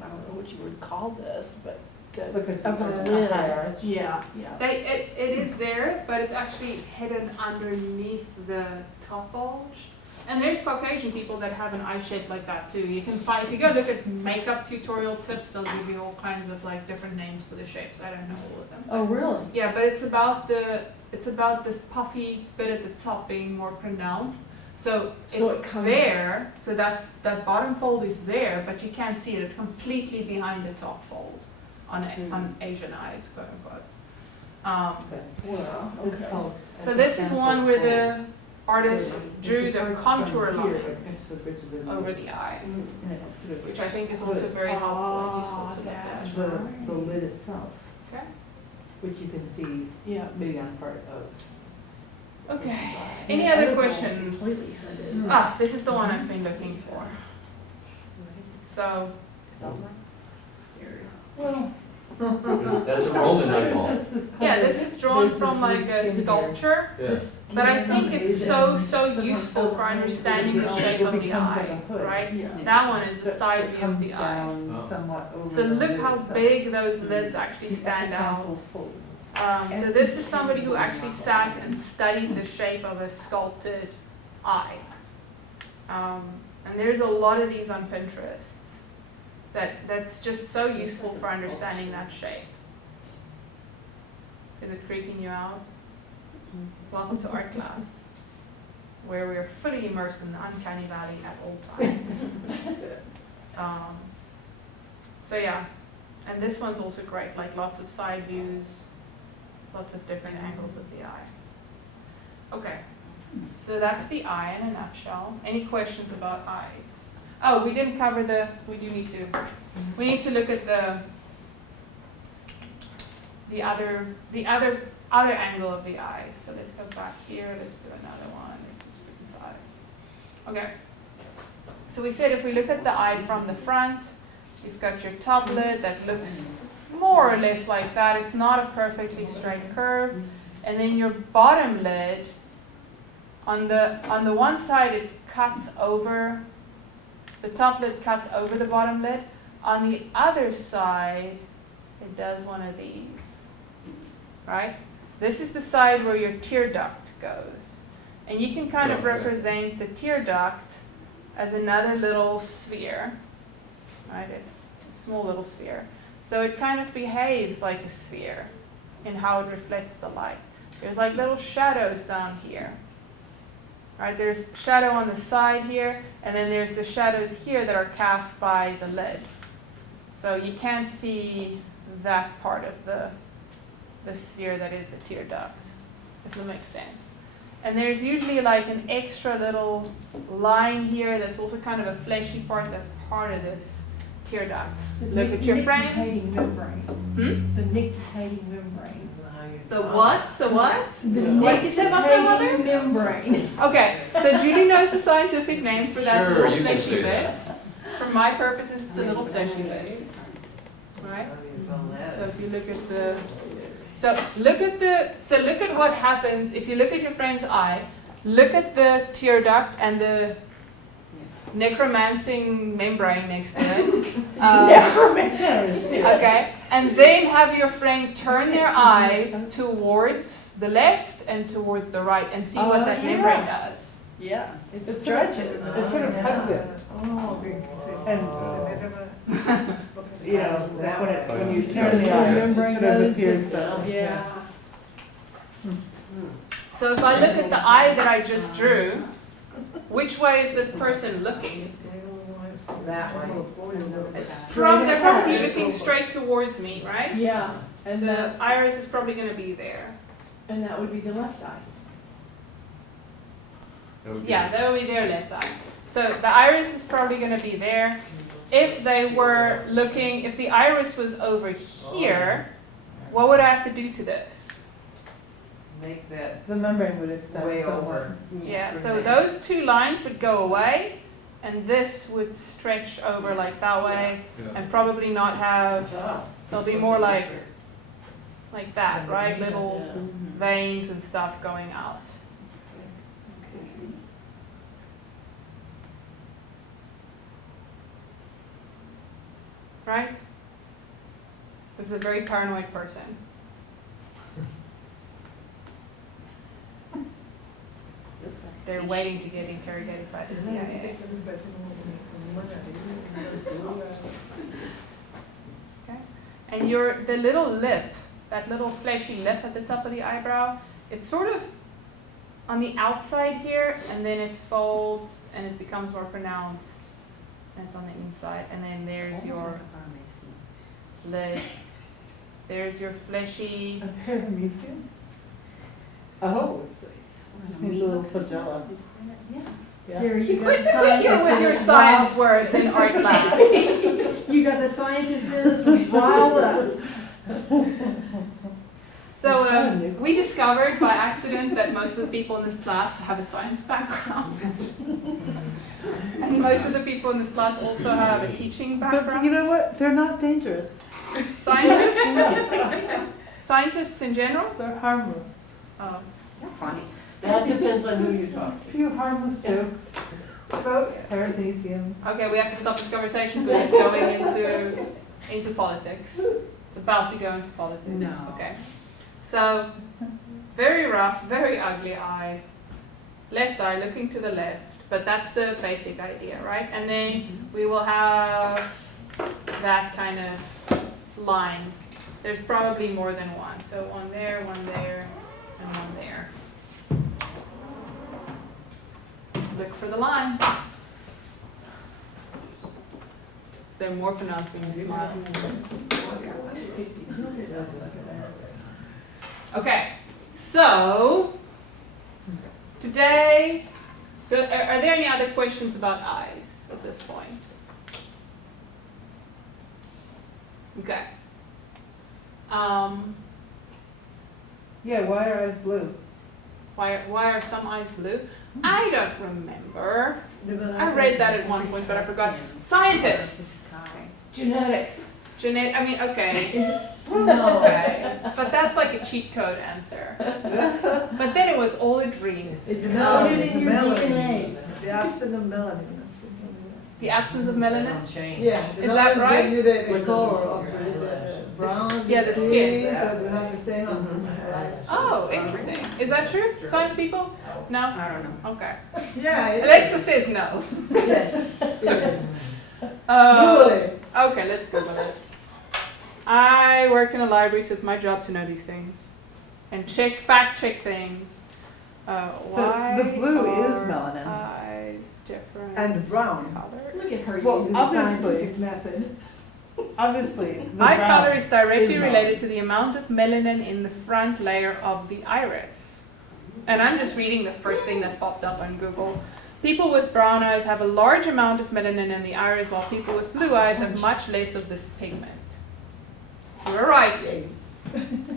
don't know what you would call this, but Look at the upper the lid. high arch. Yeah. It is there, but it's actually hidden underneath the top bulge. And there's Caucasian people that have an eye shape like that too. You can find, if you go look at makeup tutorial tips, they'll give you all kinds of like different names for the shapes. I don't know all of them. Oh, really? Yeah, but it's about this puffy bit at the top being more pronounced. So So it's there, so that bottom fold is there, but you can't see it. It's completely behind the top fold on Asian eyes, quote unquote. Okay. Wow, It's okay. called So this is one where the artist So drew it the starts contour from here, lines but next to the bridge of the over nose. the eye, And it sort of which I think is also very helpful and useful to look that's at. the lid itself, Okay. which you can see Yeah. maybe on part of. Okay. And Any the other other one's questions? completely hooded. Ah, this is the one I've been looking for. So, Well. That's a Roman eyeball. yeah, this is drawn from like a sculpture, Yeah. but I think it's so useful for understanding the shape of the eye, right? Yeah. That one is the side view of the eye. Oh. Somewhat over So the look lid how itself. big those lids actually stand out. So this is somebody who actually sat and studied the shape of a sculpted eye. And there's a lot of these on Pinterest that's just so useful for understanding that shape. Is it creeping you out? Welcome to art class, where we are fully immersed in the uncanny valley at all times. So yeah, and this one's also great, like lots of side views, lots of different angles of the eye. Okay, so that's the eye in a nutshell. Any questions about eyes? Oh, we didn't cover we need to look at the other angle of the eye. So let's go back here, let's do another one, let's just screen size. Okay, so we said if we look at the eye from the front, you've got your top lid that looks more or less like that. It's not a perfectly straight curve. And then your bottom lid, on the one side it cuts over, the top lid cuts over the bottom lid. On the other side, it does one of these, right? This is the side where your tear duct goes. And you can kind of represent the tear duct as another little sphere, right? It's a small little sphere. So it kind of behaves like a sphere in how it reflects the light. There's like little shadows down here, right? There's shadow on the side here, and then there's the shadows here that are cast by the lid. So you can't see that part of the sphere that is the tear duct, if that makes sense. And there's usually like an extra little line here that's also kind of a fleshy part that's part of this tear duct. Look at your friend. Nictitating membrane. The nictitating membrane. The what? So what? The What did you say about my mother? nictitating membrane. Okay, so Julie knows the scientific name for that Sure, little you can fleshy say bit. that. For my purposes, it's a little fleshy bit. Right? So if you look at the, look at what happens if you look at your friend's eye. Look at the tear duct and the necromancing membrane next to it. Okay, and then have your friend turn their eyes towards the left and towards the right and see what that membrane does. Yeah, it It stretches. sort of hugs it. Oh, And, you know, like when you turn the The eye, it membrane sort of goes appears with- that. Yeah. So if I look at the eye that I just drew, which way is this person looking? That way. They're probably looking straight towards me, right? Yeah, and The that, iris is probably going to be there. and that would be the left eye. That would be- Yeah, that would be their left eye. So the iris is probably going to be there. If they were looking, if the iris was over here, what would I have to do to this? Make that The membrane would extend way somewhat. over. Yeah, from so there. those two lines would go away, and this would stretch over like that way, Yeah. and probably not have, they'll be more like that, right? Little veins and stuff going out. Right? This is a very paranoid person. They're waiting to get interrogated by the CIA. Okay. And the little lip, that little fleshy lip at the top of the eyebrow, it's sort of on the outside here, and then it folds and it becomes more pronounced. And it's on the inside. And then there's your lid. There's your fleshy. A paramecium? Oh, it's just needs a little flagella. Yeah. Sarah, you got Quit the here with your scientists science words in art class. You got the scientists riled up. So we discovered by accident that most of the people in this class have a science background. And most of the people in this class also have a teaching But you background. know what? They're not dangerous. Scientists? Scientists in general? They're harmless. Oh. You're funny. That depends on who you talk to. A few harmless jokes about paramecium. Okay, we have to stop this conversation because it's going into politics. It's about to go into politics. No. Okay. So, very rough, very ugly eye. Left eye looking to the left, but that's the basic idea, right? And then we will have that kind of line. There's probably more than one. So one there, and one there. Look for the line. They're more pronounced when you smile. Okay, so today, are there any other questions about eyes at this point? Okay. Yeah, why are eyes blue? Why are some eyes blue? I don't remember. I read that at one point, but I forgot. Scientists. Genetics. Okay. Okay. But that's like a cheat code answer. But then it was all a dream. It's coded in your DNA. The absence of melanin. The absence of melanin? Yeah. Is that right? The color of the brown. Yeah, the skin. That we have to stay on. Oh, interesting. Is that true? Science people? No? I don't know. Okay. Yeah, it Alexa says no. Yes, it is. Uh, Google it. Okay, let's Google it. I work in a library, so it's my job to know these things. And fact check things. Why the blue is are melanin. eyes different And brown. colors? Look at her Well, using the obviously. scientific method. Obviously, the Eye brown color is directly is related melanin. to the amount of melanin in the front layer of the iris. And I'm just reading the first thing that popped up on Google. People with brown eyes have a large amount of melanin in the iris, while people with blue eyes have much less of this pigment. You're right.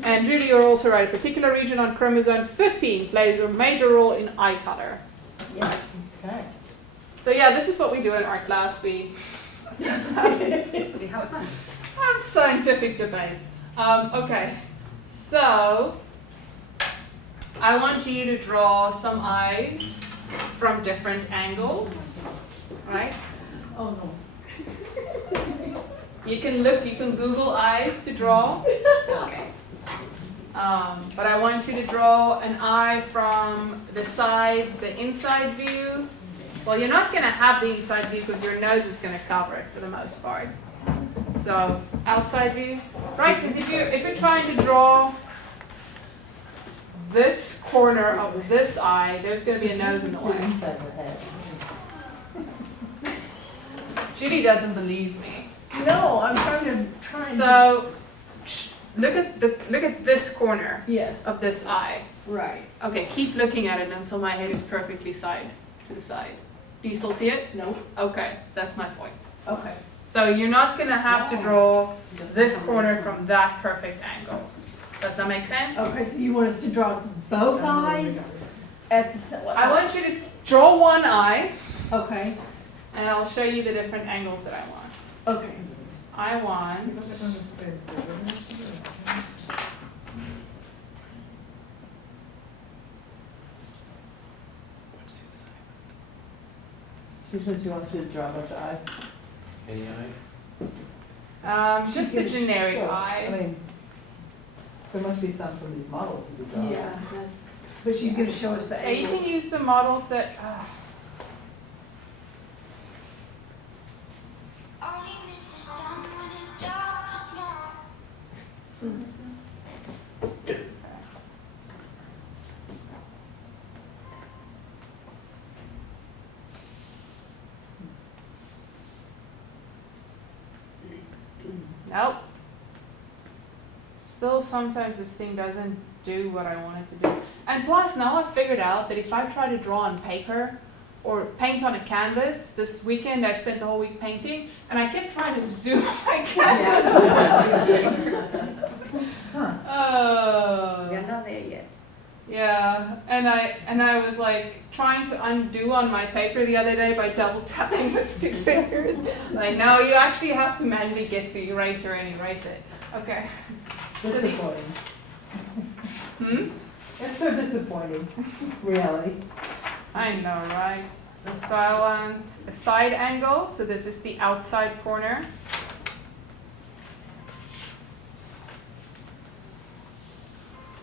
And Julie, you're also right. A particular region on chromosome 15 plays a major role in eye color. Yes. Okay. So yeah, this is what we do in art class. We We have fun. have scientific debates. Okay, so I want you to draw some eyes from different angles, right? Oh, no. You can Google eyes to draw. Okay. But I want you to draw an eye from the side, the inside view. Well, you're not going to have the inside view because your nose is going to cover it for the most part. So outside view, right? Because if you're trying to draw this corner of this eye, there's going to be a nose in the way. Inside the head. Judy doesn't believe me. No, I'm trying to. So look at this corner Yes, of this eye. right. Okay, keep looking at it until my head is perfectly to the side. Do you still see it? Nope. Okay, that's my point. Okay. So you're not going to have to draw this corner from that perfect angle. Does that make sense? Okay, so you want us to draw both eyes at the same. I want you to draw one eye, Okay, and I'll show you the different angles that I want. okay. I want... She said she wants you to draw a bunch of eyes. Any eye? just the generic Well, eye. I mean, there must be some from these models you could draw. Yeah, that's, but she's gonna show us the Yeah, you can angles. use the models that... Only miss the sun when it starts to snow. Nope. Still, sometimes this thing doesn't do what I want it to do. And plus, now I've figured out that if I try to draw on paper or paint on a canvas, this weekend I spent the whole week painting, and I kept trying to zoom my canvas. Huh. Oh. We're not there yet. Yeah, and I was like trying to undo on my paper the other day by double tapping with 2 fingers. Like, no, you actually have to manually get the eraser and erase it. Okay. Disappointing. Hmm? It's so disappointing. Reality. I know, right? So I want a side angle. So this is the outside corner.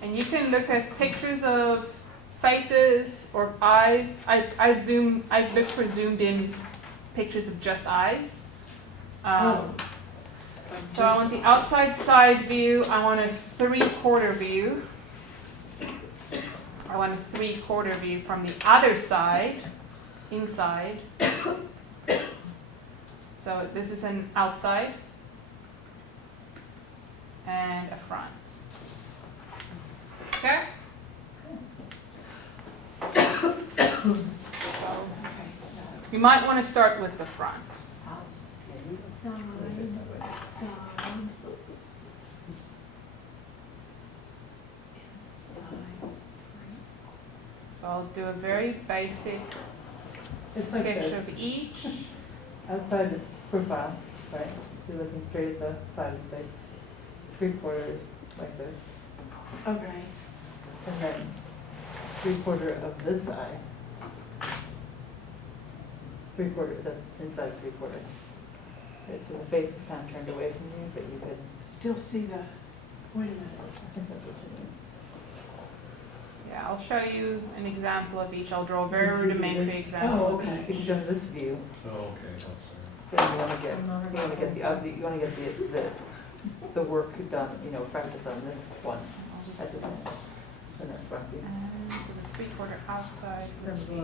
And you can look at pictures of faces or eyes. I'd look for zoomed in pictures of just eyes. So I want the outside side view. I want a 3/4 view. I want a 3/4 view from the other side, inside. So this is an outside and a front. Okay? You might want to start with the front. So I'll do a very basic It's like sketch this. of each. Outside is profile, right? You're looking straight at the side of the face. 3/4 like this. Okay. And then 3/4 of this eye. 3/4, the inside 3/4. Right, so the face is kind of turned away from you, but you could, Still see the, wait a minute. I think that's what she means. Yeah, I'll show you an example of each. I'll draw a very rudimentary example Oh, of okay, each. you show this view, Oh, okay, that's then you wanna get the ugly, you wanna get the work done, practice on this one. That's just, and that's front view. And so the 3/4 outside would be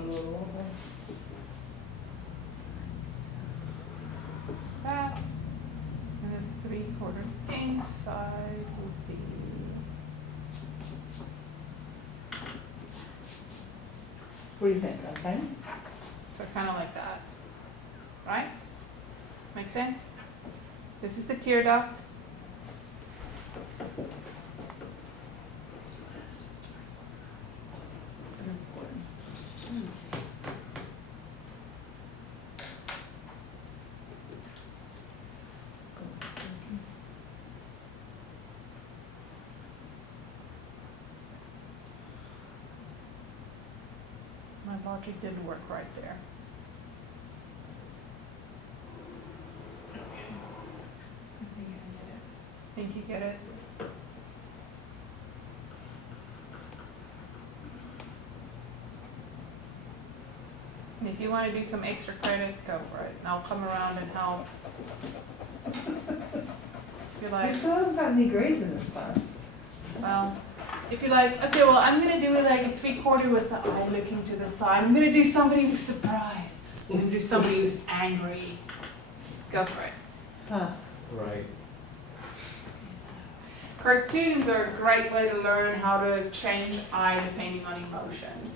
that, and the 3/4 inside would be. What do you think, okay? So kind of like that, right? Make sense? This is the tear duct. My logic didn't work right there. I think you get it. And if you want to do some extra credit, go for it. And I'll come around and help. If you You like, still haven't got any grades in this class. well, if you're like, okay, well, I'm gonna do it like a 3/4 with the eye looking to the side. I'm gonna do somebody who's surprised. I'm gonna do somebody who's angry. Go for it. Huh. Right. Cartoons are a great way to learn how to change eye depending on emotion.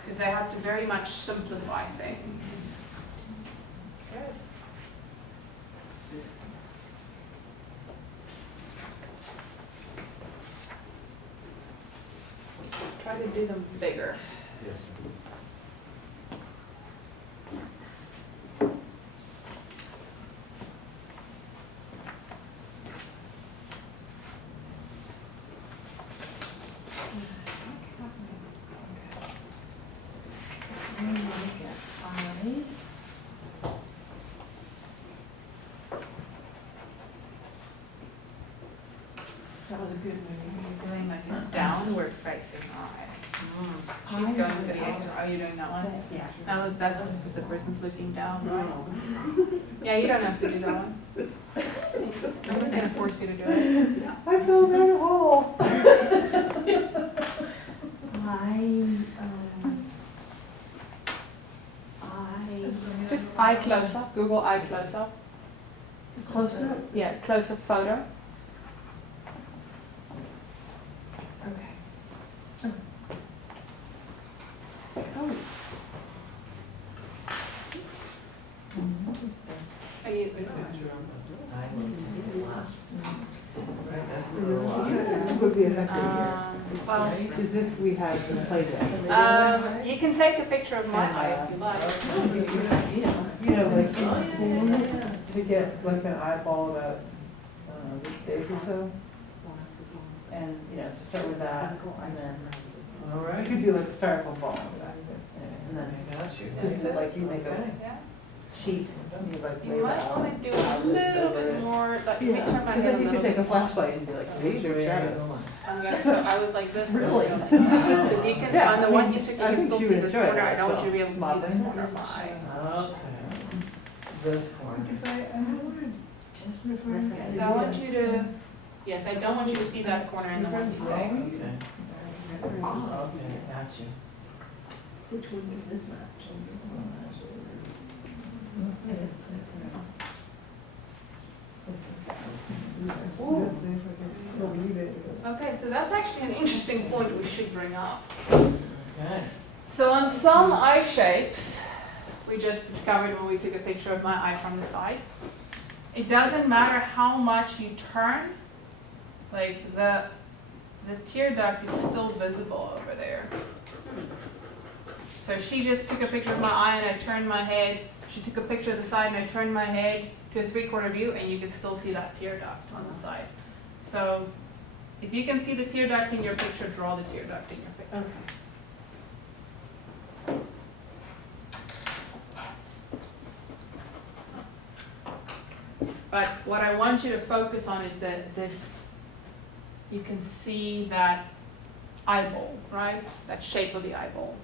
Because they have to very much simplify things. Good. Try to do them bigger. Yes. Eyes. That was a good movie. You're doing like a downward facing eye. She's going for the extra. Are you doing that one? Yeah. That's because the person's looking down, right? Yeah, you don't have to do that one. I'm not gonna force you to do it. I fell down a hole. Just eye close up. Google eye close up. Close up? Yeah, close up photo. Okay. Oh. Are you? Would be effective here. Well, As if we had some play there. you can take a picture of my eye if you like. Like to get like an eyeball about this big or so. And, so start with that, and then All you right. could do like a styrofoam ball, and then I got you. just that, like you make a Yeah. sheet, and you like lay You that might on. want to do a little bit more. Like, let me turn my Because head then a you little could take a bit. flashlight and be like, see, there's shadows. So I was like this. Really? Because you can, Yeah, on the I one mean, you took, you I can think still she see would this enjoy corner. that I don't want as you to be able to see this well. corner of my eye. Okay. This corner. So I want you to, yes, I don't want you to see that corner in the ones you take. Okay. Okay, got you. Which one does this match? Okay, so that's actually an interesting point we should bring up. Okay. So on some eye shapes, we just discovered when we took a picture of my eye from the side, it doesn't matter how much you turn, like the tear duct is still visible over there. So she just took a picture of my eye and I turned my head. She took a picture of the side and I turned my head to a 3/4 view and you can still see that tear duct on the side. So if you can see the tear duct in your picture, draw the tear duct in your picture. Okay. But what I want you to focus on is that you can see that eyeball, right? That shape of the eyeball.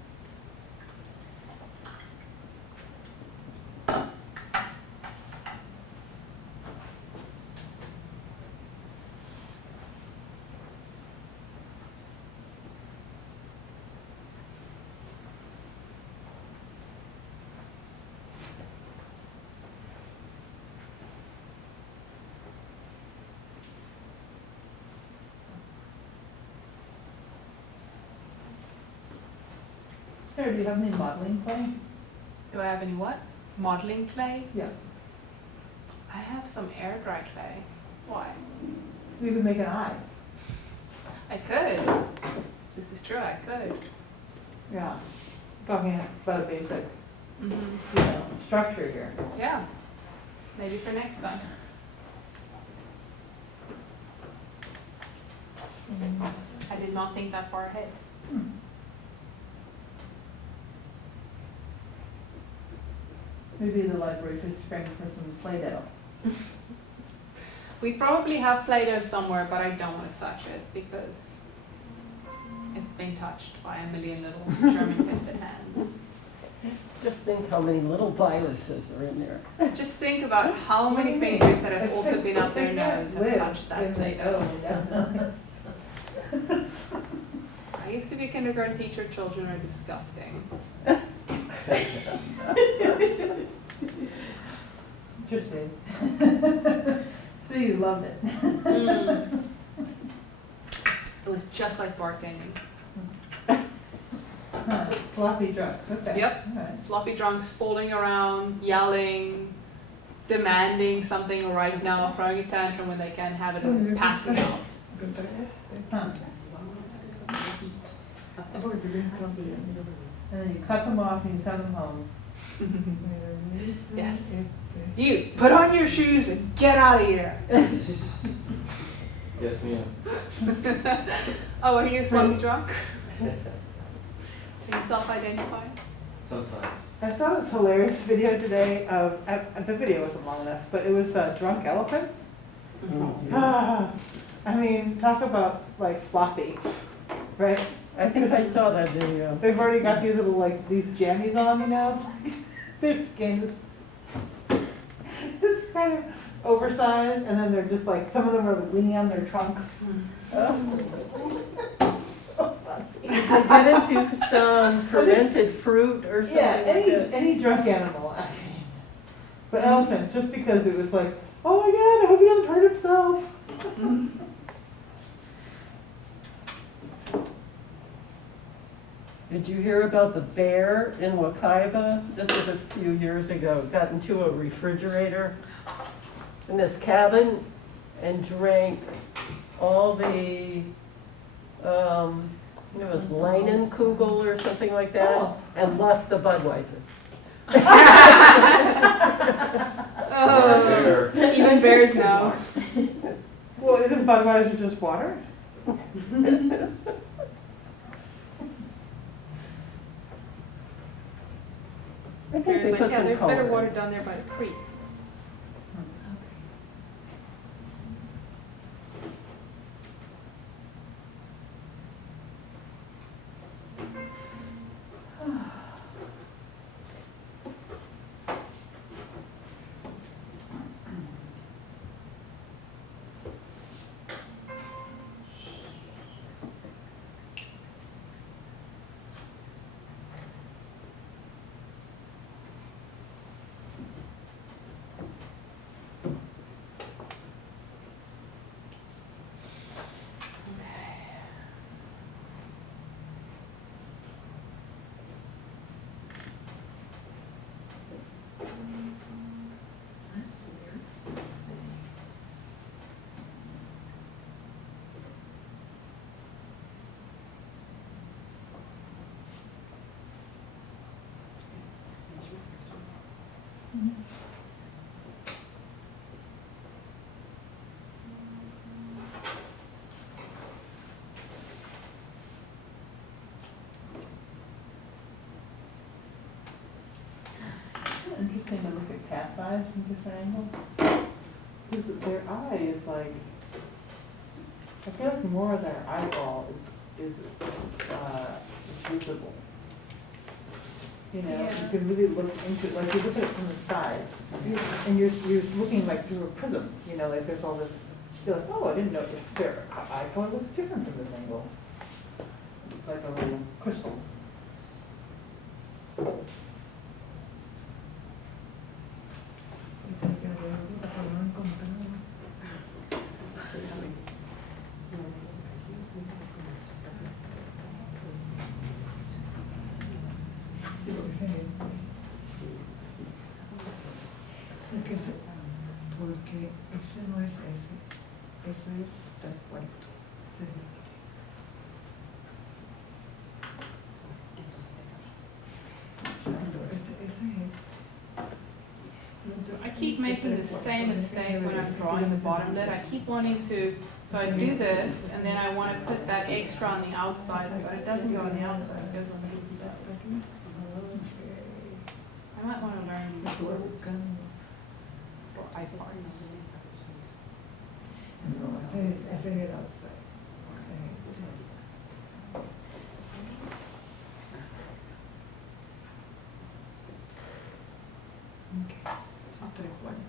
Sarah, do you have any modeling clay? Do I have any what? Modeling clay? Yeah. I have some air dry clay. Why? We could make an eye. I could. This is true, I could. Yeah. Talking about a basic, Mhm. structure here. Yeah, maybe for next time. I did not think that far ahead. Maybe the library could spring for some Play-Doh. We probably have Play-Doh somewhere, but I don't want to touch it because it's been touched by a million little German-fisted hands. Just think how many little viruses are in there. Just think about how What do many you mean? fingers that have also been up They their can't nose and live touched that in the- Play-Doh. oh, definitely. I used to be a kindergarten teacher, children are disgusting. Interesting. So you loved it. It was just like bartending. Huh, sloppy drunks, okay. Yep. All right. Sloppy drunks falling around, yelling, demanding something right now, throwing a tantrum when they can't have it and passing out. Huh. And then you cut them off and you send them home. Yes. You, put on your shoes and get out of here. Yes, ma'am. Oh, are you a sloppy drunk? Are you self-identified? Sometimes. I saw this hilarious video today of, the video wasn't long enough, but it was drunk elephants. I mean, talk about like floppy, right? I think I saw that video. They've already got these little like, these jammies on, you know? Their skin is it's kind of oversized, and then they're just like, some of them are leaning on their trunks. Get into some fermented fruit or something Yeah, like that. any drunk animal, I mean. But elephants, just because it was like, oh my god, I hope he doesn't hurt himself. Did you hear about the bear in Wakaiba? This was a few years ago. Got into a refrigerator in this cabin and drank all the, it was Leinenkugel or something like that, Oh. and left the Budweiser. Oh, even bears know. Well, isn't Budweiser just water? I think Bears they like, put yeah, some there's color better in water it. down there by the creek. Interesting to look at cat's eyes from different angles. Because their eye is like, I feel like more of their eyeball is is visible. You know, Yeah. you can really look into it, like you look at it from the side, and you're looking like through a prism, you know, like there's all this, you're like, oh, I didn't know their eye color looks different from this angle. It's like a little crystal. Porque ese no es ese, ese es tal cual. I keep making the same mistake when I'm drawing the bottom lid. I keep wanting to, so I do this, and then I want to put that extra on the outside, but it doesn't go on the outside, it goes on the inside. I might want to learn these words for eye parts. No, ese es el outside. I'll put it one.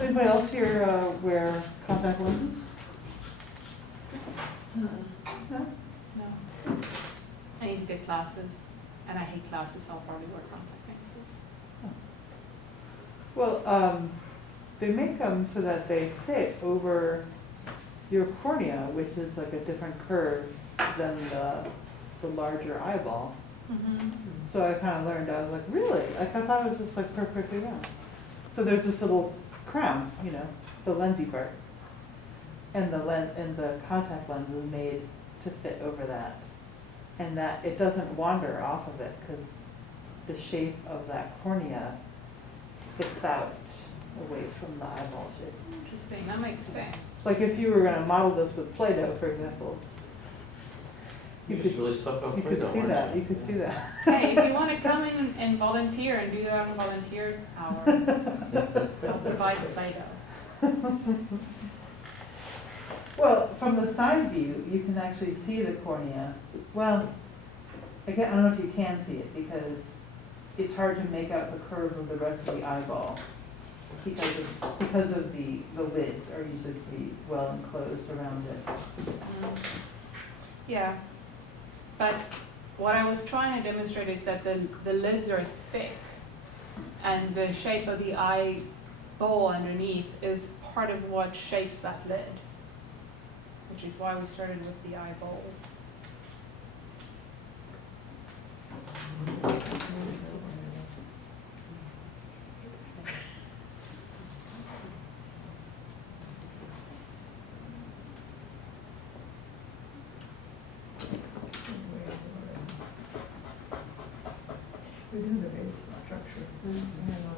Anybody else here wear contact lenses? No? No. I need to get glasses, and I hate glasses, so I'll probably wear contact lenses. Well, they make them so that they fit over your cornea, which is like a different curve than the larger eyeball. Mm-hmm. So I kind of learned, I was like, really? Like, I thought it was just like perfectly round. So there's this little crown, you know, the lensy part. And the contact lens is made to fit over that. And that it doesn't wander off of it because the shape of that cornea sticks out away from the eyeball shape. Interesting, that makes sense. Like if you were gonna model this with Play-Doh, for example, You just really sucked off you could Play-Doh, see aren't that, you could see that. Hey, if you want to come in and volunteer and do that on volunteer hours, I'll provide the Play-Doh. Well, from the side view, you can actually see the cornea. Well, I don't know if you can see it because it's hard to make out the curve of the rest of the eyeball because of the lids are usually pretty well enclosed around it. Yeah, but what I was trying to demonstrate is that the lids are thick, and the shape of the eyeball underneath is part of what shapes that lid, which is why we started with the eyeball. We do the base structure. Yeah, no,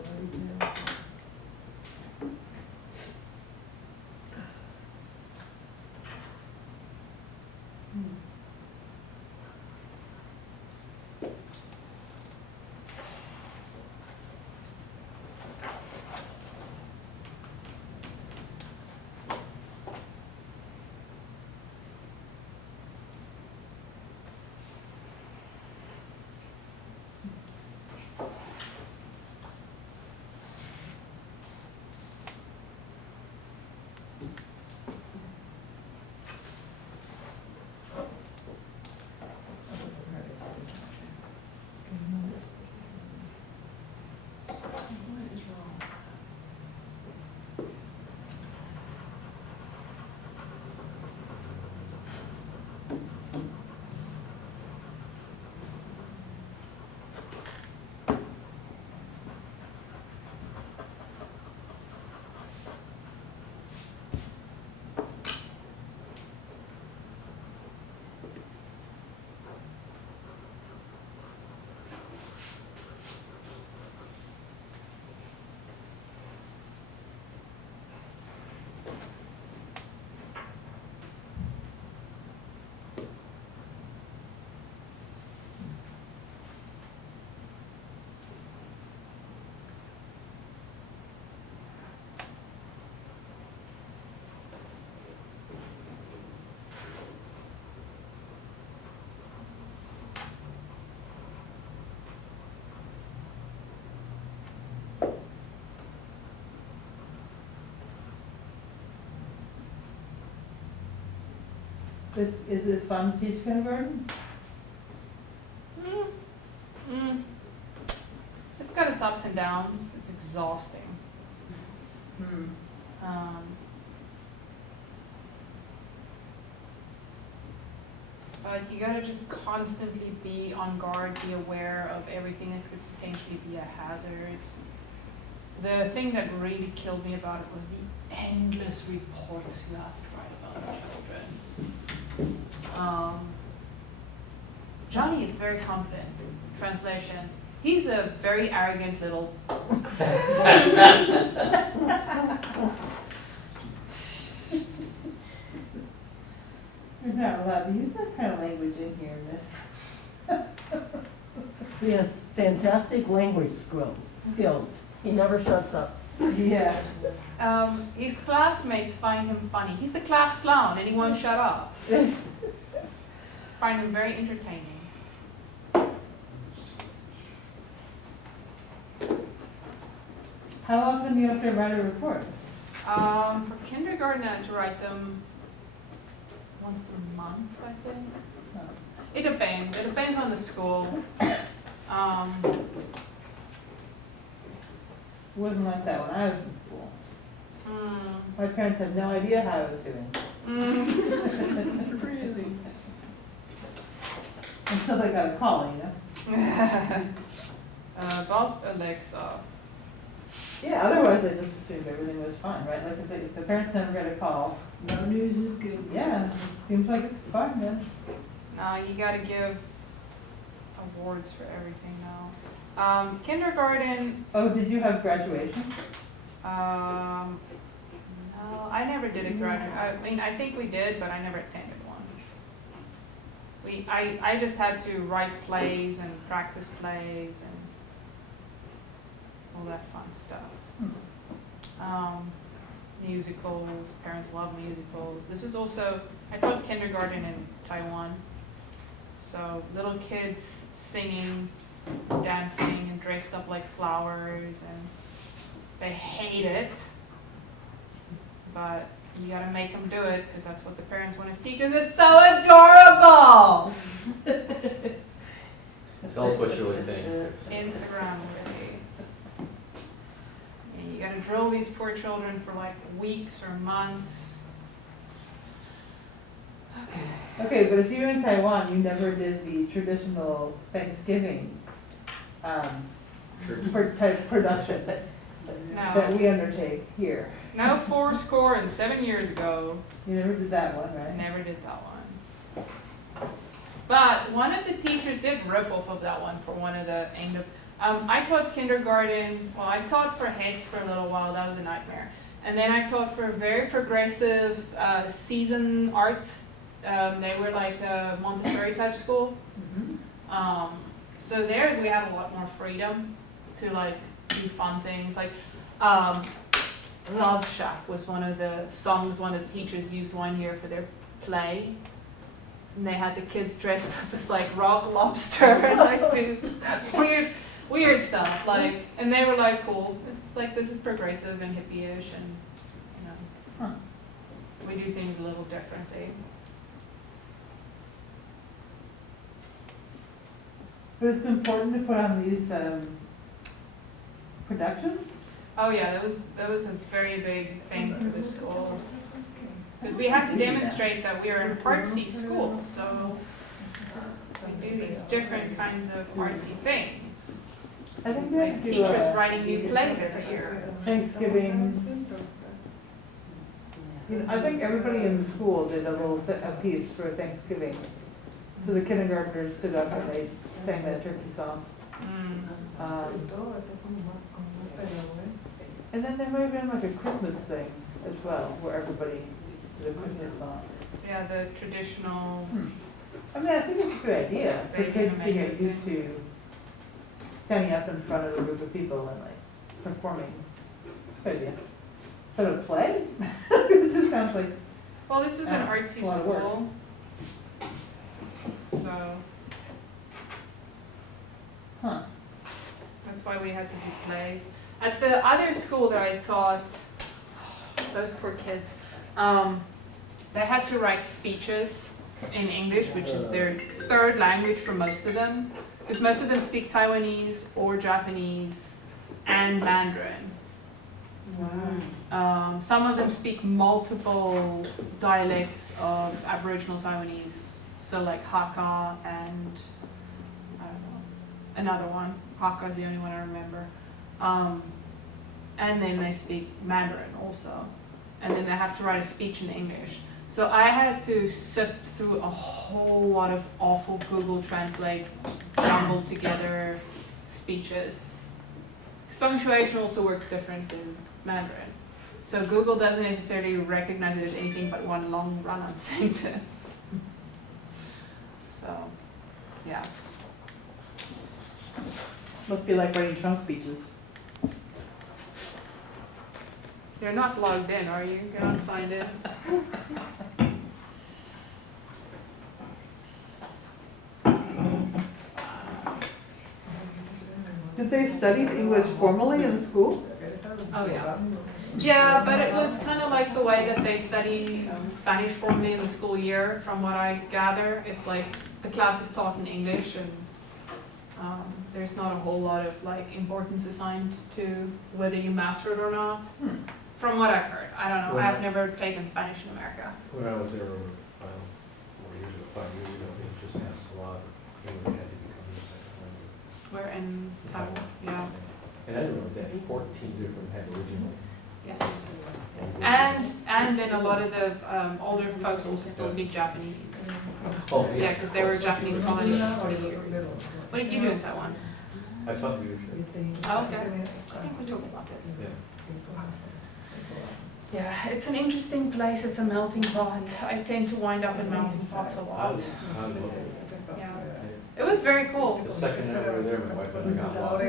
Is it fun to teach kindergarten? It's got its ups and downs. It's exhausting. But you gotta just constantly be on guard, be aware of everything that could potentially be a hazard. The thing that really killed me about it was the endless reports you have to write about children. Johnny is very confident. Translation: he's a very arrogant little. You're not allowed to use that kind of language in here, miss. He has fantastic language skills. He never shuts up. Yeah. His classmates find him funny. He's the class clown and he won't shut up. Find him very entertaining. How often do you have to write a report? For kindergarten, I had to write them once a month, I think. Oh. It depends. It depends on the school. It wasn't like that when I was in school. mm, My parents had no idea how I was doing. Really? Until they got a call, you know? About Alexa. Yeah, otherwise they just assumed everything was fine, right? Like if the parents never get a call, No news is good. yeah, seems like it's fine then. No, you gotta give awards for everything now. Kindergarten, Oh, did you have graduation? no, I never did a graduate. I mean, I think we did, but I never attended one. I just had to write plays and practice plays and all that fun stuff. Musicals, parents love musicals. This was also, I taught kindergarten in Taiwan. So little kids singing, dancing, and dressed up like flowers, and they hate it. But you gotta make them do it, because that's what the parents want to see, because it's so adorable! Tell us what you really think. Instagram ready. And you gotta drill these poor children for like weeks or months. Okay, but if you're in Taiwan, you never did the traditional Thanksgiving type production that No, we undertake here. no 7 years ago. You never did that one, I right? never did that one. But one of the teachers did riff off of that one for one of the end of. I taught kindergarten. Well, I taught for Hess for a little while. That was a nightmare. And then I taught for a very progressive season arts. They were like a Montessori type school. So there we had a lot more freedom to like do fun things. Like Love Shack was one of the songs one of the teachers used one year for their play. And they had the kids dressed up as like Rock Lobster and like do weird stuff. Like, and they were like, cool. It's like this is progressive and hippie-ish, and you know, we do things a little differently. But it's important to put on these productions? Oh yeah, that was a very big thing for the school. Because we had to demonstrate that we are an artsy school, so we do these different kinds of artsy things. I think they Like have to do teachers writing new plays every year. Thanksgiving. You know, I think everybody in the school did a piece for Thanksgiving. So the kindergartners stood up and they sang that turkey song. And then there might have been like a Christmas thing as well, where everybody did a Christmas song. Yeah, the traditional. I mean, I think it's a good idea for kids to get used to standing up in front of a group of people and like performing. It's a good idea. But a play? It just sounds like, Well, this was an artsy a lot of work. school. So huh. that's why we had to do plays. At the other school that I taught, those poor kids, they had to write speeches in English, which is their third language for most of them. Because most of them speak Taiwanese or Japanese and Mandarin. Some of them speak multiple dialects of Aboriginal Taiwanese, so like Hakka and I don't know, another one. Hakka is the only one I remember. And then they speak Mandarin also, and then they have to write a speech in English. So I had to sift through a whole lot of awful Google Translate jumbled together speeches. Punctuation also works different in Mandarin. So Google doesn't necessarily recognize it as anything but one long run-on sentence. So, yeah. Must be like writing Trump speeches. You're not logged in, are you? You're not signed in? Did they study English formally in school? Oh, yeah. Yeah, but it was kind of like the way that they study Spanish formally in the school year, from what I gather. It's like the class is taught in English, and there's not a whole lot of like importance assigned to whether you master it or not. From what I've heard. I don't know. I've never taken Spanish in America. When I was there, 4 years ago, 5 years ago, they just asked a lot, English had to become the second language. We're in Taiwan, yeah. And I don't know, they had 14 different Aboriginal. Yes. And then a lot of the older folks also still speak Japanese. Oh, Yeah, because they were Japanese colonies for 40 years. What did you do in Taiwan? I taught leadership. Oh, okay. I think we talked about this. Yeah. Yeah, it's an interesting place. It's a melting pot. I tend to wind up in melting pots a lot. Yeah. It was very cool. The second night we were there, my wife and I got lost.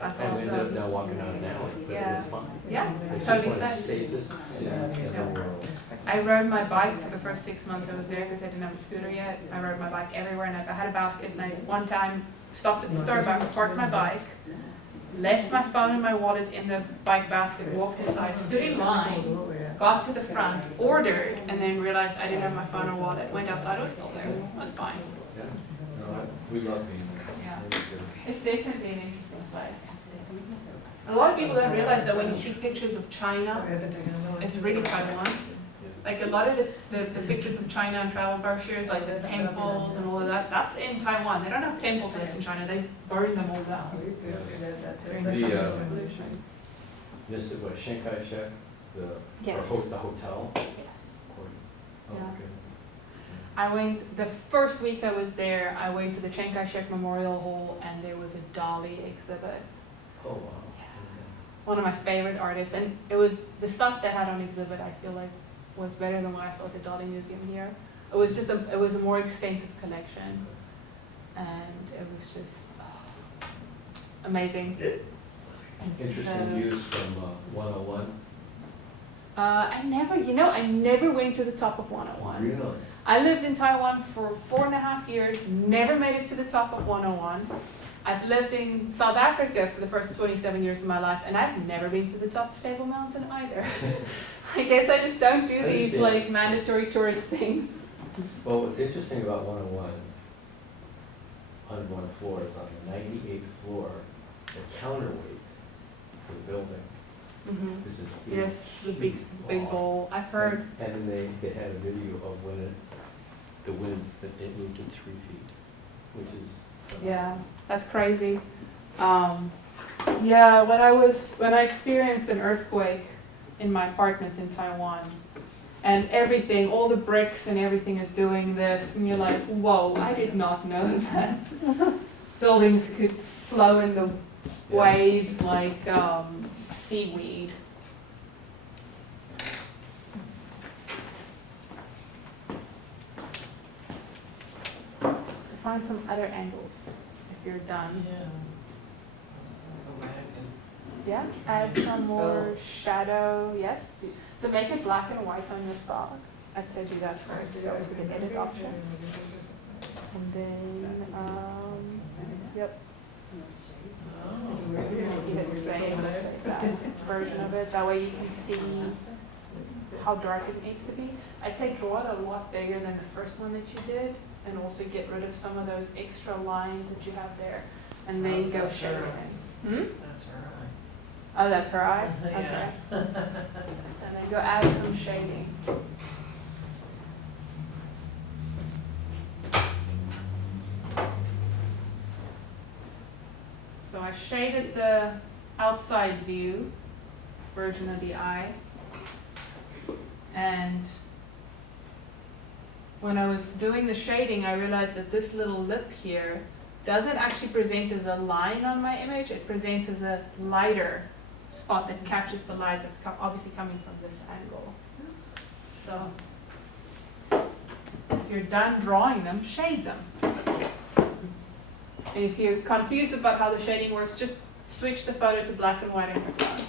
That's And we ended up awesome. now walking down an alley, but it was fun. Yeah, It's it's just totally one of the safe. safest cities in the world. I rode my bike for the first 6 months I was there because I didn't have a scooter yet. I rode my bike everywhere, and I had a basket, and I one time stopped at the Starbucks, parked my bike, left my phone and my wallet in the bike basket, walked inside, stood in line, got to the front, ordered, and then realized I didn't have my phone or wallet. Went outside, it was still there. It was fine. Yeah. No, we love being there. Yeah. It's definitely an interesting place. A lot of people don't realize that when you see pictures of China, it's really Taiwan. Like a lot of the pictures of China and travel brochures, like the temples and all of that, that's in Taiwan. They don't have temples left in China, they burned them all down. This is what, Chiang Kai-shek, the Yes. the hotel? Yes. Oh, Yeah. okay. I went, the first week I was there, I went to the Chiang Kai-shek Memorial Hall, and there was a Dali exhibit. Oh, wow. One of my favorite artists, and it was the stuff they had on exhibit, I feel like was better than what I saw at the Dali Museum here. It was just it was a more extensive collection, and it was just amazing. Interesting views from 101. I never went to the top of 101. Really? I lived in Taiwan for 4.5 years, never made it to the top of 101. I've lived in South Africa for the first 27 years of my life, and I've never been to the top of Table Mountain either. I guess I just don't do these understand. like mandatory tourist things. Well, what's interesting about 101, on one floor, is on the 98th floor, the counterweight for the building is this big. Yes, the big huge bowl. I've heard. And then they had a video of when the winds, that it moved to 3 feet, which is. Yeah, that's crazy. Yeah, when I experienced an earthquake in my apartment in Taiwan, and everything, all the bricks and everything is doing this, and you're like, whoa, I did not know that buildings could flow in the waves like seaweed. Find some other angles if you're done. Yeah, add some more shadow, yes. So make it black and white on your frog. I'd say do that first, go to the edit option. And then, yep. Hit save, let's say that version of it. That way you can see how dark it needs to be. I'd say draw it a lot bigger than the first one that you did, and also get rid of some of those extra lines that you have there, and then go shade it in. Hmm? That's all Oh, that's her eye? right. Okay. Yeah. And then go add some shading. So I shaded the outside view version of the eye. And when I was doing the shading, I realized that this little lip here doesn't actually present as a line on my image. It presents as a lighter spot that catches the light that's obviously coming from this angle. So if you're done drawing them, shade them. And if you're confused about how the shading works, just switch the photo to black and white on your phone.